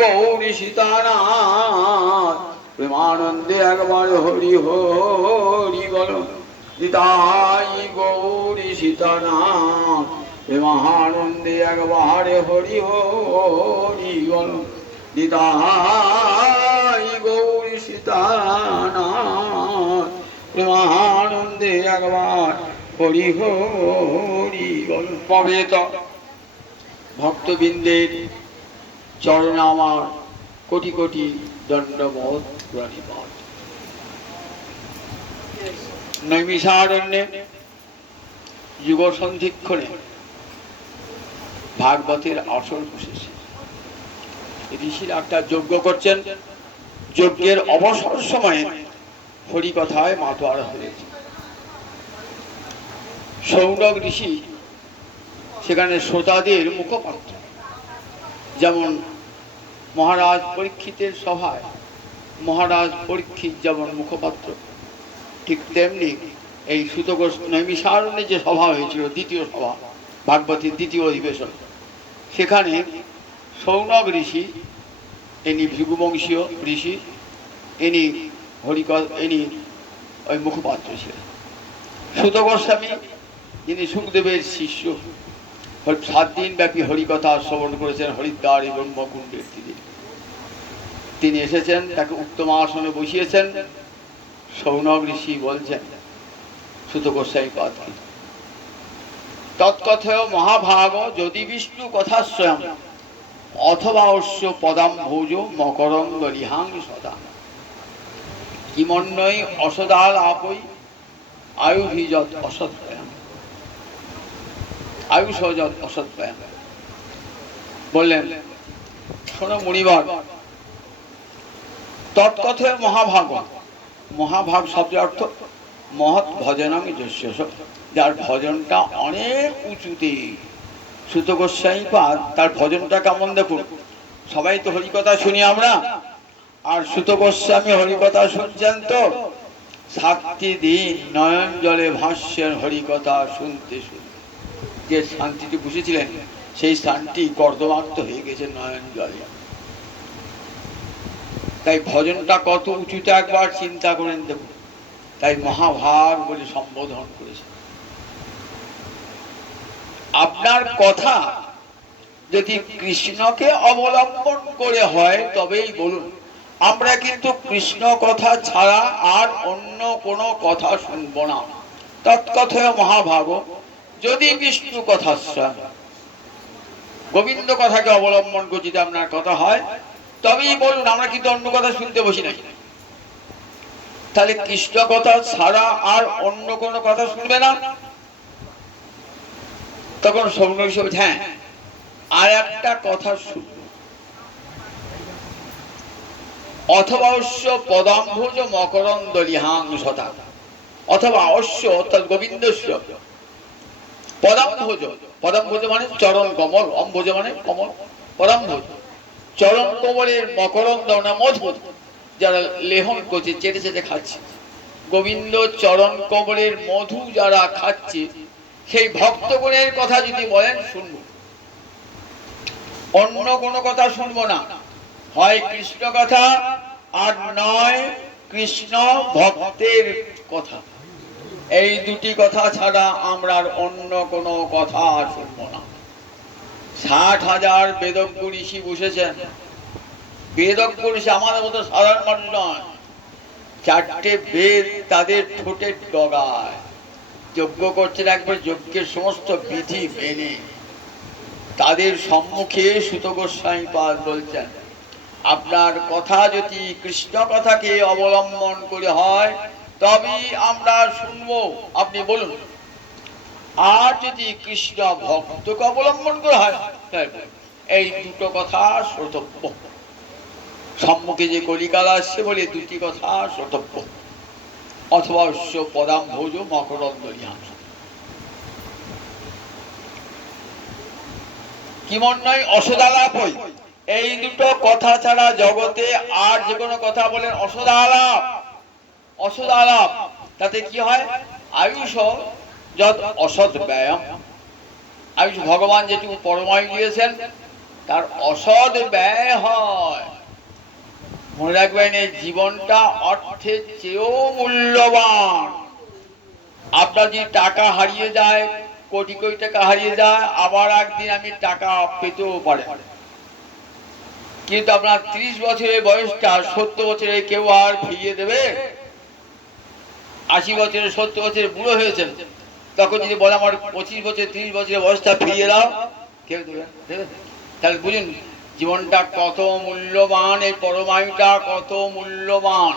গৌরী সীতানাথ প্রেমানন্দে একবার হরি হরি বল। নিতাই গৌরী সীতানাথ প্রেমানন্দে একবার হরি হরি বল। নিতাই গৌরী সীতানাথ প্রেমানন্দে একবার হরি হরি বল। পবেত ভক্তবৃন্দের চরণ আমার কোটি কোটি দণ্ডবোধ প্রণিপাত। নৈমিষারণ্যে যুগ সন্ধিক্ষণে ভাগবতের আসর বসেছে। ঋষিরা একটা যজ্ঞ করছেন। যজ্ঞের অবসর সময়ে হরিকথায় মাতোয়ারা হয়েছে। সৌনক ঋষি সেখানে শ্রোতাদের মুখপাত্র। যেমন মহারাজ পরীক্ষিতের সভায় মহারাজ পরীক্ষিত যেমন মুখপাত্র, ঠিক তেমনি এই সুতঘোষ নৈমিষারণ্যে যে সভা হয়েছিল, দ্বিতীয় সভা, ভাগবতীর দ্বিতীয় অধিবেশন, সেখানে সৌনক ঋষি, ইনি ভৃগুবংশীয় ঋষি, ইনি ইনি ওই মুখপাত্র ছিলেন। সুত গোস্বামী, যিনি সুখদেবের শিষ্য, 7 দিন ব্যাপী হরিকথা শ্রবণ করেছেন হরিদ্বার এবং ব্রহ্মকুণ্ডের তীরে। তিনি এসেছেন, তাকে উত্তম আসনে বসিয়েছেন। সৌনক ঋষি বলছেন সুত গোস্বামী পাদকে, তৎকথয় মহাভাগ যদি বিষ্ণু কথা স্বয়ং অথবা অশ্ব পদাম ভোজ মকরন্দ লিহাং সদা কিমন্যই অসদাল আপই আয়ুভিজত অসৎপ্রয়াম আয়ুষজত অসৎপ্রয়াম। বললেন, শোনো মুনিবর, তৎকথয় মহাভাগ, মহাভাগ শব্দের অর্থ মহৎ ভজনাং যস্য, যার ভজনটা অনেক উঁচুতে। সুত গোস্বামী পাদ তার ভজনটা কেমন দেখুন। সবাই তো হরিকথা শুনি আমরা, আর সুত গোস্বামী হরিকথা শুনছেন তো 7টি দিন নয়ন জলে ভাসছেন হরিকথা শুনতে শুনতে। যে শান্তিটি বসেছিলেন সেই স্থানটি কর্দমাক্ত হয়ে গেছে নয়ন জলে। তাই ভজনটা কত উঁচুতে একবার চিন্তা করেন দেখুন। তাই মহাভাগ বলে সম্বোধন করেছে। আপনার কথা যদি কৃষ্ণকে অবলম্বন করে হয় তবেই বলুন। আমরা কিন্তু কৃষ্ণ কথা ছাড়া আর অন্য কোনো কথা শুনবো না। তৎকথয় মহাভাগ যদি বিষ্ণু কথা, গোবিন্দ কথাকে অবলম্বন করে যদি আপনার কথা হয় তবেই বলুন। আমরা কিন্তু অন্য কথা শুনতে বসি না। তাহলে কৃষ্ণ কথা ছাড়া আর অন্য কোনো কথা শুনবে না। তখন সৌনক ঋষি বলছে, হ্যাঁ, আর একটা কথা শুনব। অথবা অশ্ব পদাম্ভোজ মকরন্দ লিহাং সদা, অথবা অশ্ব অর্থাৎ গোবিন্দস্য পদাম্ভোজ, পদাম্ভোজ মানে চরণ কমল, অম্ভোজ মানে কমল, পদাম্ভোজ চরণ কমলের মকরন্দ না মধু, যারা লেহন করছে, চেটে চেটে খাচ্ছে, গোবিন্দ চরণ কমলের মধু যারা খাচ্ছে, সেই ভক্তগণের কথা যদি বলেন শুনবো। অন্য কোনো কথা শুনবো না। হয় কৃষ্ণ কথা আর নয় কৃষ্ণ ভক্তের কথা। এই দুটি কথা ছাড়া আমরা অন্য কোনো কথা শুনবো না। 60,000 বেদজ্ঞ ঋষি বসেছেন। বেদজ্ঞ ঋষি আমাদের মতো সাধারণ মানুষ নয়। 4টে বেদ তাদের ঠোঁটের ডগায় যজ্ঞ করছেন, একবার যজ্ঞের সমস্ত বিধি মেনে। তাদের সম্মুখে সুত গোস্বামী পাদ বলছেন, আপনার কথা যদি কৃষ্ণ কথাকে অবলম্বন করে হয় তবেই আমরা শুনবো, আপনি বলুন। আর যদি কৃষ্ণ ভক্তকে অবলম্বন করে হয় এই দুটো কথা শ্রোতব্য। সম্মুখে যে কলিকাল আসছে বলে দুটি কথা শ্রোতব্য। অথবা অশ্ব পদাম্ভোজ মকরন্দ লিহাং, কিমন্যই অসদালাপ, এই দুটো কথা ছাড়া জগতে আর যে কোনো কথা বলেন অসদালাপ। অসদালাপ তাতে কি হয়? আয়ুষ যত অসৎ ব্যায়াম। আয়ুষ ভগবান যেটুকু পরমায়ু দিয়েছেন তার অসৎ ব্যয় হয়। মনে রাখবেন এই জীবনটা অর্থের চেয়েও মূল্যবান। আপনার যদি টাকা হারিয়ে যায়, কোটি কোটি টাকা হারিয়ে যায়, আবার একদিন আমি টাকা পেতেও পারে, কিন্তু আপনার 30 বছরের বয়সটা 70 বছরে কেউ আর ফিরিয়ে দেবে? 80 বছরের 70 বছরের বুড়ো হয়েছেন, তখন যদি বলে আমার 25 বছর 30 বছরের বয়সটা ফিরিয়ে দাও, কেউ দেবে? তাহলে বুঝুন জীবনটা কত মূল্যবান, এই পরমায়ুটা কত মূল্যবান।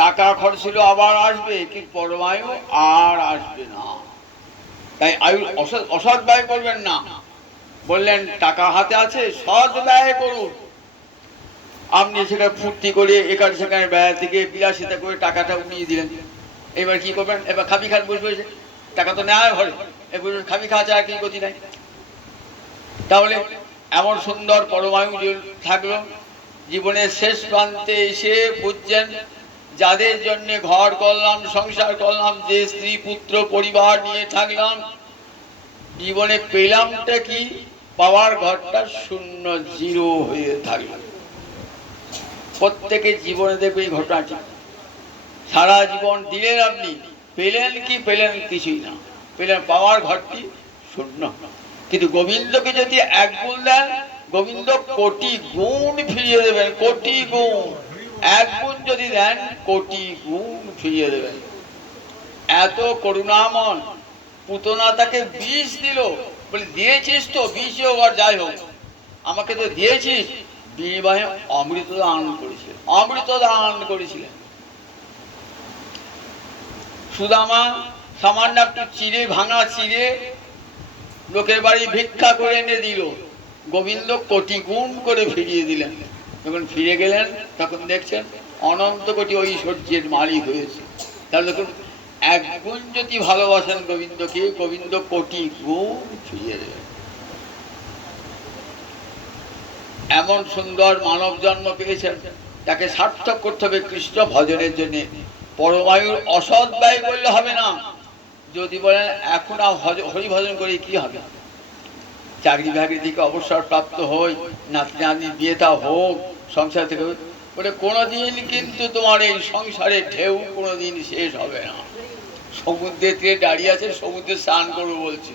টাকা খরচ ছিল আবার আসবে, কিন্তু পরমায়ু আর আসবে না। তাই আয়ু অসৎ ব্যয় করবেন না। বললেন টাকা হাতে আছে, সৎ ব্যয় করুন। আপনি সেখানে ফুর্তি করে এখানে সেখানে ব্যয় থেকে বিলাসিতা করে টাকাটা উড়িয়ে দিলেন, এবার কি করবেন? এবার খাবি খান বসে বসে, টাকা তো নেয় ঘরে, এবার খাবি খাওয়া ছাড়া কি গতি নাই। তাহলে এমন সুন্দর পরমায়ু থাকলো, জীবনের শেষ প্রান্তে এসে বুঝছেন যাদের জন্য ঘর করলাম, সংসার করলাম, যে স্ত্রী পুত্র পরিবার নিয়ে থাকলাম, জীবনে পেলামটা কি? পাওয়ার ঘরটা শূন্য, জিরো হয়ে থাকলো। প্রত্যেকের জীবনে দেখবে এই ঘটনাটি। সারা জীবন দিলেন আপনি, পেলেন কি? পেলেন কিছুই না, পেলেন পাওয়ার ঘরটি শূন্য। কিন্তু গোবিন্দকে যদি এক গুণ দেন, গোবিন্দ কোটি গুণ ফিরিয়ে দেবেন, কোটি গুণ। এক গুণ যদি দেন, কোটি গুণ ফিরিয়ে দেবেন। এত করুণামন। পুতনা তাকে বিষ দিল, বলে দিয়েছিস তো, বিষ হোক আর যাই হোক, আমাকে তো দিয়েছিস। বিবাহে অমৃত দান করেছিলেন, অমৃত দান করেছিলেন। সুদামা সামান্য একটু চিড়ে, ভাঙা চিড়ে লোকের বাড়ি ভিক্ষা করে এনে দিল, গোবিন্দ কোটি গুণ করে ফিরিয়ে দিলেন। যখন ফিরে গেলেন তখন দেখছেন অনন্ত কোটি ঐশ্বর্যের মালিক হয়েছে। তাহলে দেখুন এক গুণ যদি ভালোবাসেন গোবিন্দকে, গোবিন্দ কোটি গুণ ফিরিয়ে দেবেন। এমন সুন্দর মানব জন্ম পেয়েছেন, তাকে সার্থক করতে হবে কৃষ্ণ ভজনের জন্য। পরমায়ুর অসৎ ব্যয় করলে হবে না। যদি বলেন এখন হরি ভজন করে কি হবে, চাকরি বাকরি থেকে অবসর প্রাপ্ত হই, নাতনি নাতনি বিয়েটা হোক, সংসার থেকে বলে কোনোদিন কিন্তু তোমার এই সংসারের ঢেউ কোনোদিন শেষ হবে না। সমুদ্রের তীরে দাঁড়িয়ে আছে, সমুদ্রে স্নান করবো বলছে,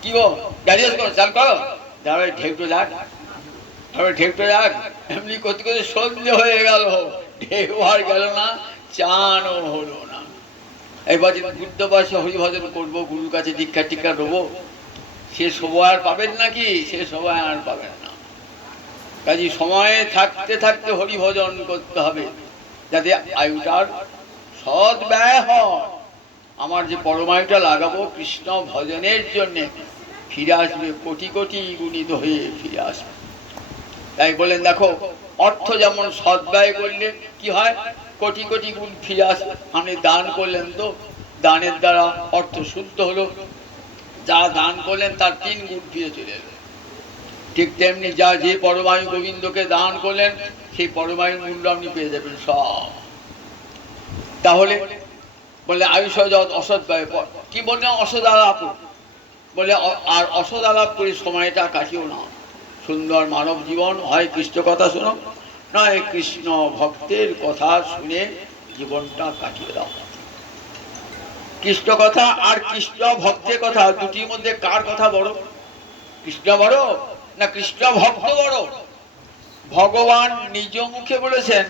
কি গো দাঁড়িয়ে আছো, স্নান করো, দাঁড়া ঢেউটো যাক, ঢেউটো যাক। এমনি করতে করতে সন্ধে হয়ে গেল, ঢেউ আর গেল না, চানও হলো না। এবার যদি বুদ্ধ বয়সে হরিভজন করবো, গুরুর কাছে দীক্ষা টিক্ষা দেবো, সে সময় আর পাবেন নাকি? সে সময় আর পাবেন না। কাজে সময়ে থাকতে থাকতে হরিভজন করতে হবে, যাতে আয়ুটার সৎ ব্যয় হয়। আমার যে পরমায়ুটা লাগাবো কৃষ্ণ ভজনের জন্যে, ফিরে আসবে কোটি কোটি গুণিত হয়ে ফিরে আসবে। তাই বলেন দেখো, অর্থ যেমন সৎ ব্যয় করলে কি হয়, কোটি কোটি গুণ ফিরে আসবে। আপনি দান করলেন তো, দানের দ্বারা অর্থ শুদ্ধ হলো, যা দান করলেন তার 3 গুণ ফিরে চলে এলো। ঠিক তেমনি যা যে পরমায়ু গোবিন্দকে দান করলেন, সেই পরমায়ুর মূল্য আপনি পেয়ে যাবেন সব। তাহলে বলে আয়ুষ অসৎ ব্যয়, কি বললেন? অসৎ আলাপ বলে, আর অসৎ আলাপ করে সময়টা কাটিও না। সুন্দর মানব জীবন হয় কৃষ্ণ কথা শোনো, নয় কৃষ্ণ ভক্তের কথা শুনে জীবনটা কাটিয়ে দাও। কৃষ্ণ কথা আর কৃষ্ণ ভক্তের কথা, দুটির মধ্যে কার কথা বড়? কৃষ্ণ বড় না কৃষ্ণ ভক্ত বড়? ভগবান নিজ মুখে বলেছেন,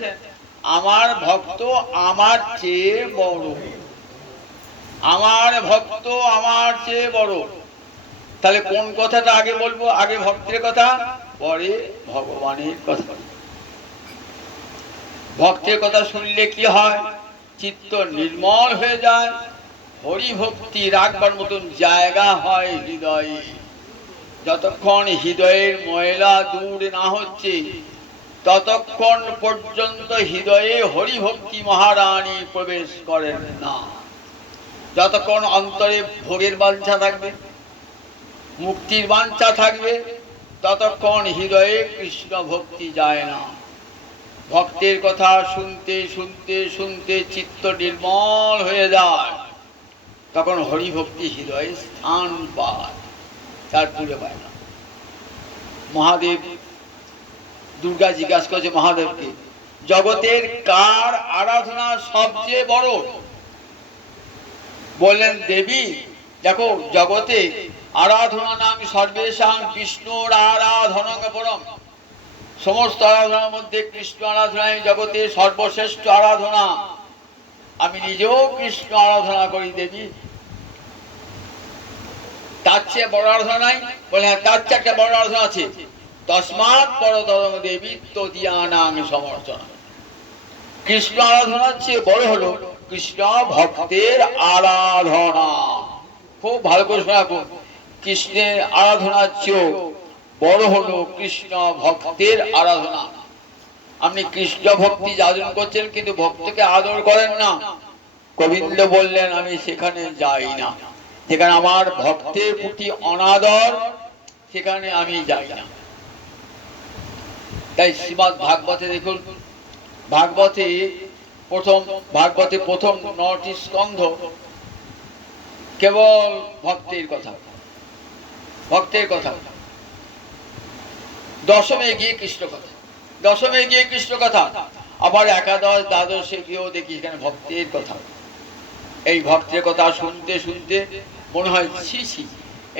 আমার ভক্ত আমার চেয়ে বড়, আমার ভক্ত আমার চেয়ে বড়। তাহলে কোন কথাটা আগে বলবো? আগে ভক্তের কথা, পরে ভগবানের কথা। ভক্তের কথা শুনলে কি হয়? চিত্ত নির্মল হয়ে যায়, হরি ভক্তি রাখবার মতন জায়গা হয় হৃদয়ে। যতক্ষণ হৃদয়ের ময়লা দূর না হচ্ছে, ততক্ষণ পর্যন্ত হৃদয়ে হরি ভক্তি মহারানী প্রবেশ করেন না। যতক্ষণ অন্তরে ভোগের বাঞ্ছা থাকবে, মুক্তির বাঞ্ছা থাকবে, ততক্ষণ হৃদয়ে কৃষ্ণ ভক্তি যায় না। ভক্তের কথা শুনতে শুনতে শুনতে চিত্ত নির্মল হয়ে যায়, তখন হরি ভক্তি হৃদয়ে স্থান পায়, তার দূরে পায় না। মহাদেব দুর্গা জিজ্ঞাসা করছে মহাদেবকে, জগতের কার আরাধনা সবচেয়ে বড়? বললেন, দেবী দেখো, জগতে আরাধনা নাম সর্বেশাং বিষ্ণুর আরাধনং পরম। সমস্ত আরাধনার মধ্যে কৃষ্ণ আরাধনাই জগতের সর্বশ্রেষ্ঠ আরাধনা। আমি নিজেও কৃষ্ণ আরাধনা করি দেবী। তার চেয়ে বড় আরাধনা নাই? বলে হ্যাঁ, তার চেয়ে একটা বড় আরাধনা আছে। তস্মাৎ পরতরং দেবী তদীয়ানাং সমর্চনা। কৃষ্ণ আরাধনার চেয়ে বড় হলো কৃষ্ণ ভক্তের আরাধনা। খুব ভালো করে শোনা, কৃষ্ণের আরাধনার চেয়েও বড় হলো কৃষ্ণ ভক্তের আরাধনা। আপনি কৃষ্ণ ভক্তি যাজন করছেন কিন্তু ভক্তকে আদর করেন না। গোবিন্দ বললেন, আমি সেখানে যাই না। যেখানে আমার ভক্তের প্রতি অনাদর, সেখানে আমি যাই না। তাই শ্রীমদ্ ভাগবতে দেখুন, ভাগবতে প্রথম 9টি স্কন্ধ কেবল ভক্তের কথা, ভক্তের কথা। দশমে গিয়ে কৃষ্ণ কথা, দশমে গিয়ে কৃষ্ণ কথা। আবার একাদশ দ্বাদশে গিয়েও দেখি এখানে ভক্তের কথা। এই ভক্তের কথা শুনতে শুনতে মনে হয়, ছি ছি,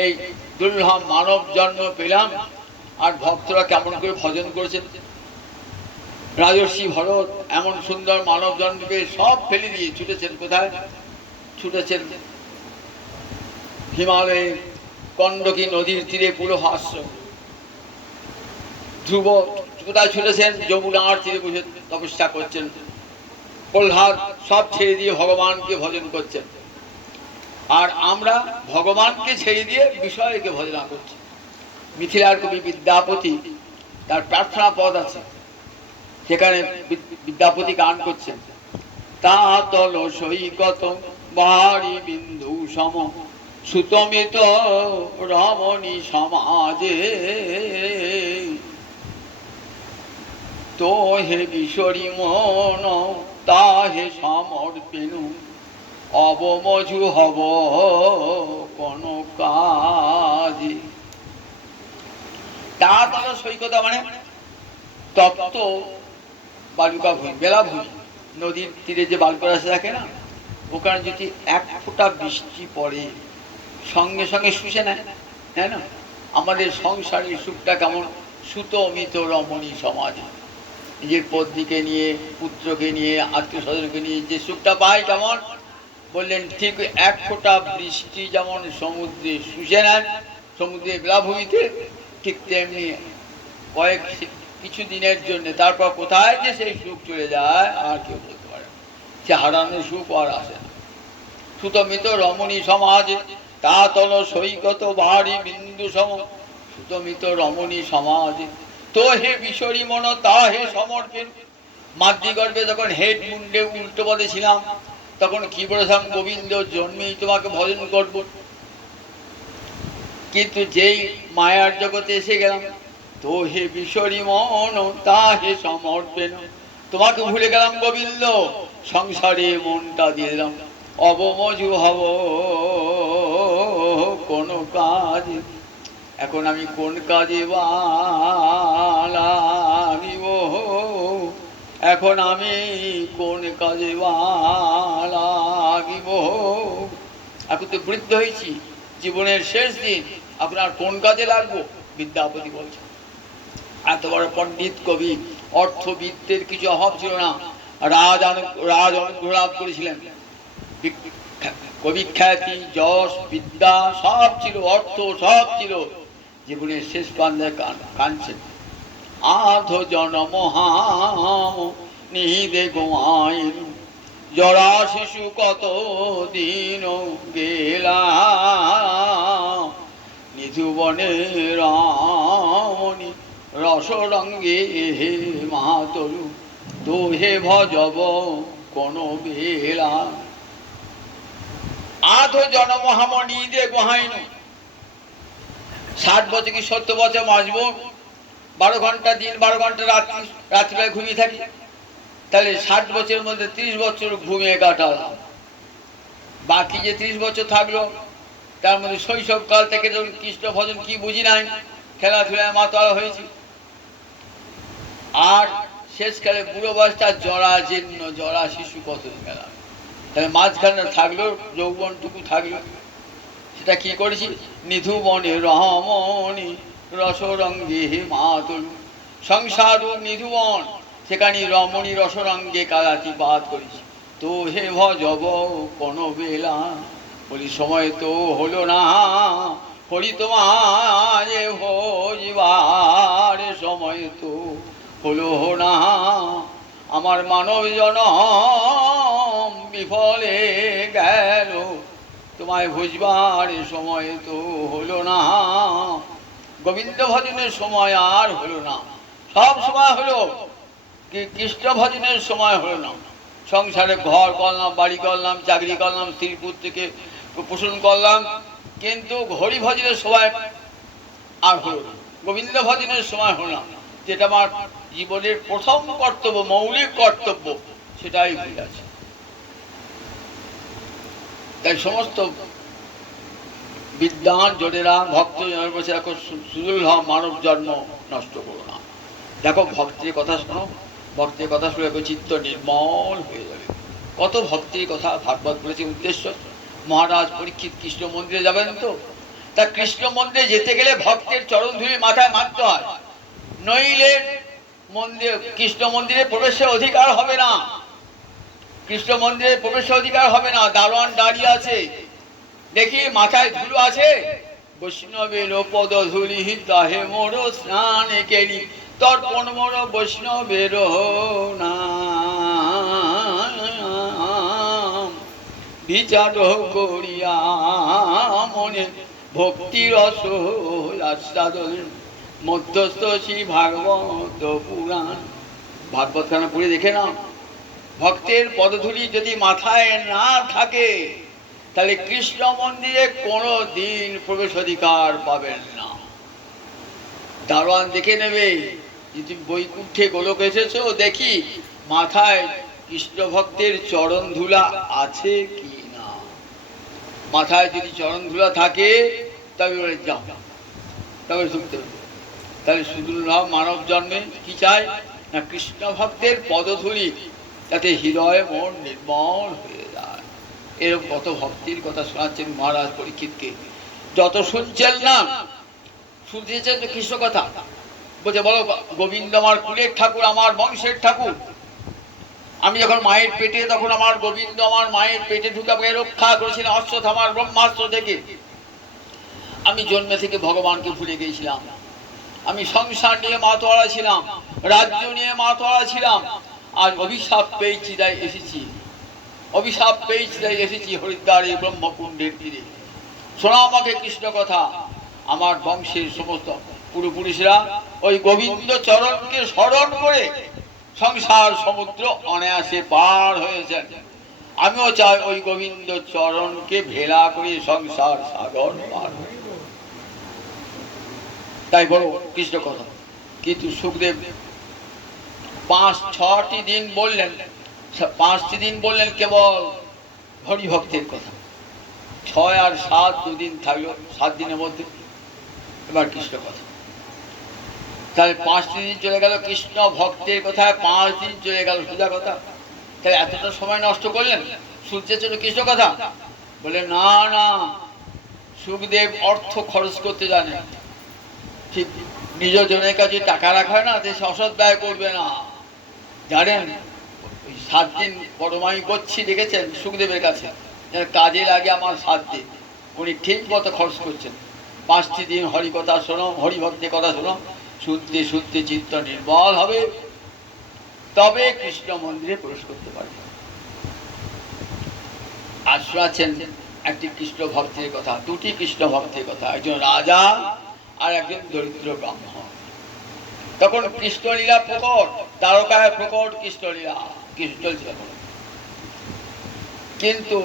এই দুর্লভ মানব জন্ম পেলাম, আর ভক্তরা কেমন করে ভজন করেছেন। রাজর্ষি ভরত এমন সুন্দর মানব জন্মকে সব ফেলে দিয়ে ছুটেছেন কোথায়? ছুটেছেন হিমালয়ে কন্ডকী নদীর তীরে পুলহাস্য। ধ্রুব কোথায় ছুটেছেন? যমুনার তীরে বসে তপস্যা করছেন। প্রহ্লাদ সব ছেড়ে দিয়ে ভগবানকে ভজন করছেন। আর আমরা ভগবানকে ছেড়ে দিয়ে বিষয়কে ভজনা করছি। মিথিলার কবি বিদ্যাপতি, তার প্রার্থনা পদ আছে, সেখানে বিদ্যাপতি গান করছেন, তা তল সৈকত বাড়ি বিন্দু সম সুতমিত রমণী সমাজে তো হে বিশরী মন তাহে সমর্পেনু অবমজু হব কোন কাজে। তা তল সৈকত মানে তপ্ত বালুকা ভূমি, বেলাভূমি, নদীর তীরে যে বালুকা রাশি থাকে না, ওখানে যদি এক ফোঁটা বৃষ্টি পড়ে সঙ্গে সঙ্গে শুষে নেয়, তাই না? আমাদের সংসারের সুখটা কেমন? সুতমিত রমণী সমাজে, নিজের পত্নীকে নিয়ে, পুত্রকে নিয়ে, আত্মীয় স্বজনকে নিয়ে যে সুখটা পায় কেমন? বললেন, ঠিক এক ফোঁটা বৃষ্টি যেমন সমুদ্রে শুষে নেয়, সমুদ্রের বেলাভূমিতে, ঠিক তেমনি কিছু দিনের জন্য, তারপর কোথায় যে সেই সুখ চলে যায় আর কেউ বলতে পারে না। সে হারানো সুখ আর আসে না। সুতমিত রমণী সমাজে তা তল সৈকত ভারী বিন্দু সম সুতমিত রমণী সমাজে তো হে বিশরী মন তা হে সমর্পণ। মাতৃগর্ভে যখন হেড মুন্ডে উল্টো পদে ছিলাম, তখন কি বলেছিলাম? গোবিন্দ জন্মেই তোমাকে ভজন করব। কিন্তু যেই মায়ার জগতে এসে গেলাম, তো হে বিশরী মন তা হে সমর্পণ, তোমাকে ভুলে গেলাম গোবিন্দ, সংসারে মনটা দিয়ে দিলাম, অবমজু হব কোন কাজ। এখন আমি কোন কাজে লাগিব? এখন আমি কোন কাজে লাগিব? এখন তো বৃদ্ধ হয়েছি, জীবনের শেষ দিন, আপনার কোন কাজে লাগবো? বিদ্যাপতি বলছেন। এত বড় পণ্ডিত কবি, অর্থবিত্তের কিছু অভাব ছিল না। রাজ অনুগ্রহ লাভ করেছিলেন, কবি খ্যাতি, যশ, বিদ্যা সব ছিল, অর্থ সব ছিল। জীবনের শেষ প্রান্তে কাঁদছেন, আধ জনম হাম নিদে গোয়াইন জরা শিশু কত দিন গেলা নিধুবনে রামণি রসরঙ্গে হে মাতরু তো হে ভজব কোন বেলা। আধ জনম হাম নিদে গোহাইন, 60 বছর কি 70 বছর বাঁচব, 12 ঘন্টা দিন, 12 ঘন্টা রাত্রিবেলায় ঘুমিয়ে থাকি, তাহলে 60 বছরের মধ্যে 30 বছর ঘুমিয়ে কাটালাম। বাকি যে 30 বছর থাকলো, তার মধ্যে শৈশবকাল থেকে যখন কৃষ্ণ ভজন কি বুঝি নাই, খেলাধুলায় মাতাল হয়েছি। আর শেষকালে বুড়ো বয়সটা জরা জীর্ণ, জরা শিশু কত গেলাম, তাহলে মাঝখানে থাকলো যৌবনটুকু থাকলো, সেটা কি করেছি? নিধু বনে রমণী রসরঙ্গে মাতুল, সংসার নিধুবন, সেখানে রমণী রসরঙ্গে কালাতিপাত করেছি। তো হে ভজব কোন বেলা, বলি সময় তো হলো না, হরি তোমায় ভজিবার সময় তো হলো না, আমার মানব জনম বিফলে গেল, তোমায় ভজবার সময় তো হলো না। গোবিন্দ ভজনের সময় আর হলো না, সব সময় হলো, কৃষ্ণ ভজনের সময় হলো না। সংসারে ঘর করলাম, বাড়ি করলাম, চাকরি করলাম, স্ত্রী পুত্রকে পোষণ করলাম, কিন্তু হরি ভজনের সময় আর হলো না, গোবিন্দ ভজনের সময় হলো না। যেটা আমার জীবনের প্রথম কর্তব্য, মৌলিক কর্তব্য, সেটাই ভুলে আছে। তাই সমস্ত বিদ্বান জনেরা, ভক্ত জনের বসে দেখো, সুদুর্লভ মানব জন্ম নষ্ট করো না। দেখো ভক্তের কথা শোনো, ভক্তের কথা শুনে চিত্ত নির্মল হয়ে যাবে। কত ভক্তের কথা ভাগবত বলেছে। উদ্দেশ্য, মহারাজ পরীক্ষিত কৃষ্ণ মন্দিরে যাবেন, তো তা কৃষ্ণ মন্দিরে যেতে গেলে ভক্তের চরণ ধুলি মাথায় মারতে হয়, নইলে মন্দির, কৃষ্ণ মন্দিরে প্রবেশের অধিকার হবে না। কৃষ্ণ মন্দিরে প্রবেশের অধিকার হবে না। দারোয়ান দাঁড়িয়ে আছে, দেখি মাথায় ধুলো আছে, বৈষ্ণবের পদ ধুলি তাহে মোর স্নান কেলি, তর্পণ মোর বৈষ্ণবের নাম, বিচার করিয়া মনে ভক্তি রস আস্বাদন, মধ্যস্থ শ্রী ভাগবত পুরাণ। ভাগবত খানা পড়ে দেখে না, ভক্তের পদধূলি যদি মাথায় না থাকে, তাহলে কৃষ্ণ মন্দিরে কোনো দিন প্রবেশ অধিকার পাবেন না। দারোয়ান দেখে নেবে, যদি বৈকুণ্ঠে গোলক এসেছো, দেখি মাথায় কৃষ্ণ ভক্তের চরণ ধুলা আছে কি না। মাথায় যদি চরণ ধুলা থাকে, তবে যাও, তবে ঢুকতে হবে। তাহলে সুদুর্লভ মানব জন্মে কি চাই না, কৃষ্ণ ভক্তের পদধূলি যাতে হৃদয় মন নির্মল হয়ে যায়। এরকম কত ভক্তির কথা শোনাচ্ছেন মহারাজ পরীক্ষিতকে। যত শুনছেন না, শুনতেছেন তো কৃষ্ণ কথা, বলছে বলো গোবিন্দ আমার কুলের ঠাকুর, আমার বংশের ঠাকুর। আমি যখন মায়ের পেটে, তখন আমার গোবিন্দ আমার মায়ের পেটে ঢুকে আমাকে রক্ষা করেছিলেন অশ্বত্থামার ব্রহ্মাস্ত্র থেকে। আমি জন্মে থেকে ভগবানকে ভুলে গিয়েছিলাম। আমি সংসার নিয়ে মাতোয়ারা ছিলাম, রাজ্য নিয়ে মাতোয়ারা ছিলাম। আজ অভিশাপ পেয়েছি, তাই এসেছি, অভিশাপ পেয়েছি তাই এসেছি হরিদ্বারে ব্রহ্মকুণ্ডের তীরে। শোনা আমাকে কৃষ্ণ কথা। আমার বংশের সমস্ত পূর্বপুরুষরা ওই গোবিন্দ চরণকে স্মরণ করে সংসার সমুদ্র অনায়াসে পার হয়েছেন। আমিও চাই ওই গোবিন্দ চরণকে ভেলা করে সংসার সাগর পার। তাই বলো কৃষ্ণ কথা। কিন্তু সুখদেব 5-6টি দিন বললেন, 5টি দিন বললেন কেবল হরিভক্তের কথা। 6 আর 7 দুদিন থাকলো, 7 দিনের মধ্যে এবার কৃষ্ণ কথা। তাহলে 5টি দিন চলে গেল কৃষ্ণ ভক্তের কথা, 5 দিন চলে গেল সুধা কথা। তাহলে এতটা সময় নষ্ট করলেন শুনতে চলো কৃষ্ণ কথা। বলে না না, সুখদেব অর্থ খরচ করতে জানে, ঠিক নিজ জনের কাছে টাকা রাখা হয় না, সে অসৎ ব্যয় করবে না। জানেন 7 দিন পরমাই করছি, দেখেছেন সুখদেবের কাছে কাজে লাগে আমার 7 দিন, উনি ঠিক মতো খরচ করছেন। 5টি দিন হরিকথা শোনো, হরিভক্তের কথা শোনো, শুনতে শুনতে চিত্ত নির্মল হবে, তবে কৃষ্ণ মন্দিরে প্রবেশ করতে পারবে। আর শোনাচ্ছেন একটি কৃষ্ণ ভক্তের কথা, 2টি কৃষ্ণ ভক্তের কথা, একজন রাজা আর একজন দরিদ্র ব্রাহ্মণ। তখন কৃষ্ণলীলা প্রকট, দ্বারকায় প্রকট কৃষ্ণলীলা কৃষ্ণ চলছে। কিন্তু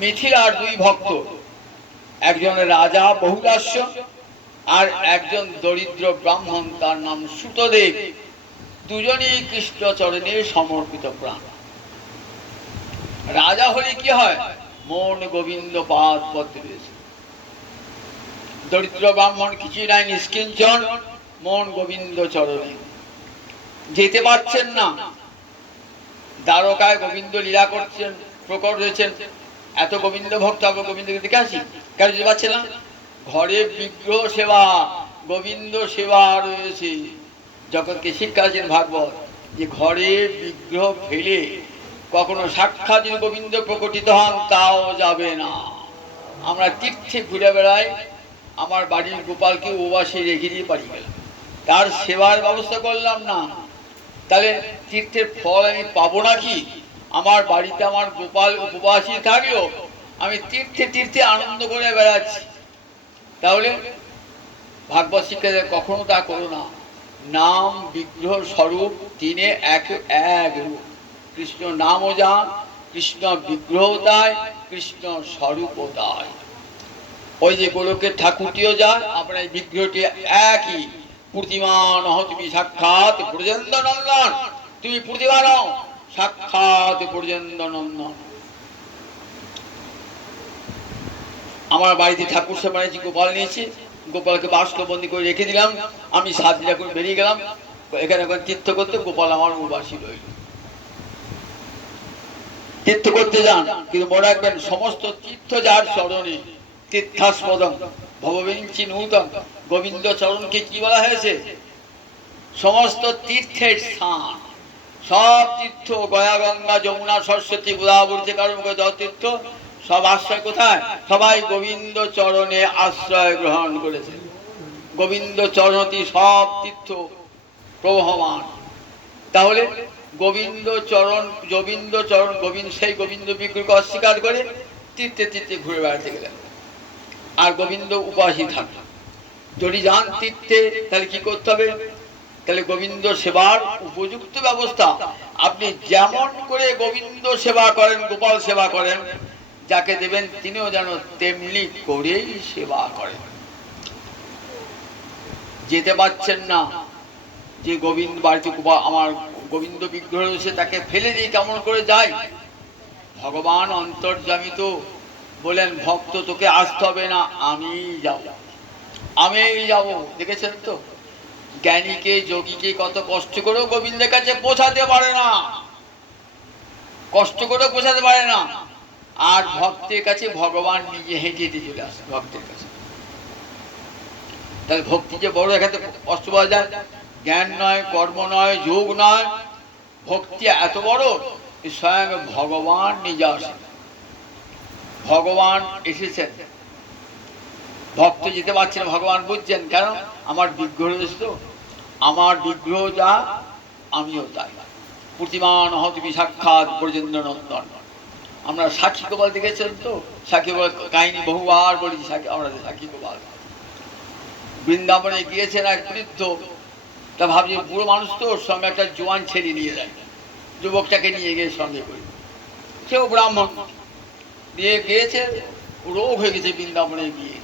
মিথিলার 2 ভক্ত, একজন রাজা বহুদাস্য আর একজন দরিদ্র ব্রাহ্মণ, তার নাম সুতদেব, দুজনেই কৃষ্ণ চরণে সমর্পিত প্রাণ। রাজা হলে কি হয়, মন গোবিন্দ পাদ পদ্মে। দরিদ্র ব্রাহ্মণ কিছুই নাই, নিষ্কিঞ্চন, মন গোবিন্দ চরণে। যেতে পারছেন না। দ্বারকায় গোবিন্দ লীলা করছেন, প্রকট হয়েছেন, এত গোবিন্দ ভক্ত, আমরা গোবিন্দকে দেখে আসি, কেন যেতে পারছে না? ঘরে বিগ্রহ সেবা, গোবিন্দ সেবা রয়েছে। জগৎকে শিক্ষা আছেন ভাগবত যে ঘরে বিগ্রহ ফেলে কখনো সাক্ষাৎ যদি গোবিন্দ প্রকটিত হন তাও যাবে না। আমরা তীর্থে ঘুরে বেড়াই, আমার বাড়ির গোপালকে উপবাসে রেখে দিয়ে পারি গেলাম, তার সেবার ব্যবস্থা করলাম না, তাহলে তীর্থের ফল আমি পাবো নাকি? আমার বাড়িতে আমার গোপাল উপবাসী থাকলেও আমি তীর্থে তীর্থে আনন্দ করে বেড়াচ্ছি। তাহলে ভাগবত শিক্ষা কখনো তা করো না। নাম বিগ্রহ স্বরূপ, তিনে এক এক রূপ। কৃষ্ণ নামও যা, কৃষ্ণ বিগ্রহ তাই, কৃষ্ণ স্বরূপ তাই। ওই যে গোলকের ঠাকুরটিও যায়, আপনার এই বিগ্রহটি একই। প্রতিমান হও তুমি সাক্ষাৎ ব্রজেন্দ্র নন্দন, তুমি প্রতিমান হও সাক্ষাৎ ব্রজেন্দ্র নন্দন। আমার বাড়িতে ঠাকুর সে বানিয়েছি, গোপাল নিয়েছি, গোপালকে বাষ্পবন্দি করে রেখে দিলাম, আমি সাতদিন করে বেরিয়ে গেলাম এখানে ওখানে তীর্থ করতে, গোপাল আমার উবাসী রইল। তীর্থ করতে যান, কিন্তু মনে রাখবেন সমস্ত তীর্থ যার চরণে, তীর্থাস্পদম ভববিঞ্চি নূতন, গোবিন্দ চরণকে কি বলা হয়েছে? সমস্ত তীর্থের স্থান, সব তীর্থ, গয়া গঙ্গা যমুনা সরস্বতী গোদাবরী থেকে আরম্ভ করে যত তীর্থ, সব আশ্রয় কোথায়? সবাই গোবিন্দ চরণে আশ্রয় গ্রহণ করেছে। গোবিন্দ চরণতি সব তীর্থ প্রবহমান। তাহলে গোবিন্দ চরণ, গোবিন্দ চরণ, গোবিন্দ সেই গোবিন্দ বিগ্রহকে অস্বীকার করে তীর্থে তীর্থে ঘুরে বেড়াতে গেলেন, আর গোবিন্দ উপাসী থাকলেন। যদি যান তীর্থে তাহলে কি করতে হবে? তাহলে গোবিন্দ সেবার উপযুক্ত ব্যবস্থা, আপনি যেমন করে গোবিন্দ সেবা করেন, গোপাল সেবা করেন, যাকে দেবেন তিনিও যেন তেমনি করেই সেবা করেন। যেতে পারছেন না, যে গোবিন্দ বাড়িতে আমার গোবিন্দ বিগ্রহ রয়েছে, তাকে ফেলে দিয়ে কেমন করে যায়? ভগবান অন্তর্যামী তো বলেন, ভক্ত তোকে আসতে হবে না, আমি যাব, আমি যাব। দেখেছেন তো জ্ঞানীকে যোগীকে কত কষ্ট করেও গোবিন্দের কাছে পৌঁছাতে পারে না, কষ্ট করেও পৌঁছাতে পারে না, আর ভক্তের কাছে ভগবান নিজে হেঁটে হেঁটে চলে আসে ভক্তের কাছে। তাহলে ভক্তি যে বড়, এখানে কষ্ট পাওয়া যায়, জ্ঞান নয়, কর্ম নয়, যোগ নয়, ভক্তি এত বড়, স্বয়ং ভগবান নিজে আসেন। ভগবান এসেছেন, ভক্ত যেতে পারছেন, ভগবান বুঝছেন কেন? আমার বিগ্রহ রয়েছে তো, আমার বিগ্রহ যা আমিও তাই। প্রতিমান হও তুমি সাক্ষাৎ ব্রজেন্দ্র নন্দন। আমরা সাক্ষী গোপাল দেখেছেন তো, সাক্ষী গোপাল কাহিনী বহুবার বলেছি, আমরা সাক্ষী গোপাল বৃন্দাবনে গিয়েছেন এক বৃদ্ধ, তা ভাবছি বুড়ো মানুষ তো, ওর সঙ্গে একটা জোয়ান ছেলে নিয়ে যায়, যুবকটাকে নিয়ে গিয়ে সঙ্গে করে, সেও ব্রাহ্মণ, নিয়ে গিয়েছে, রোগ হয়ে গেছে বৃন্দাবনে গিয়ে,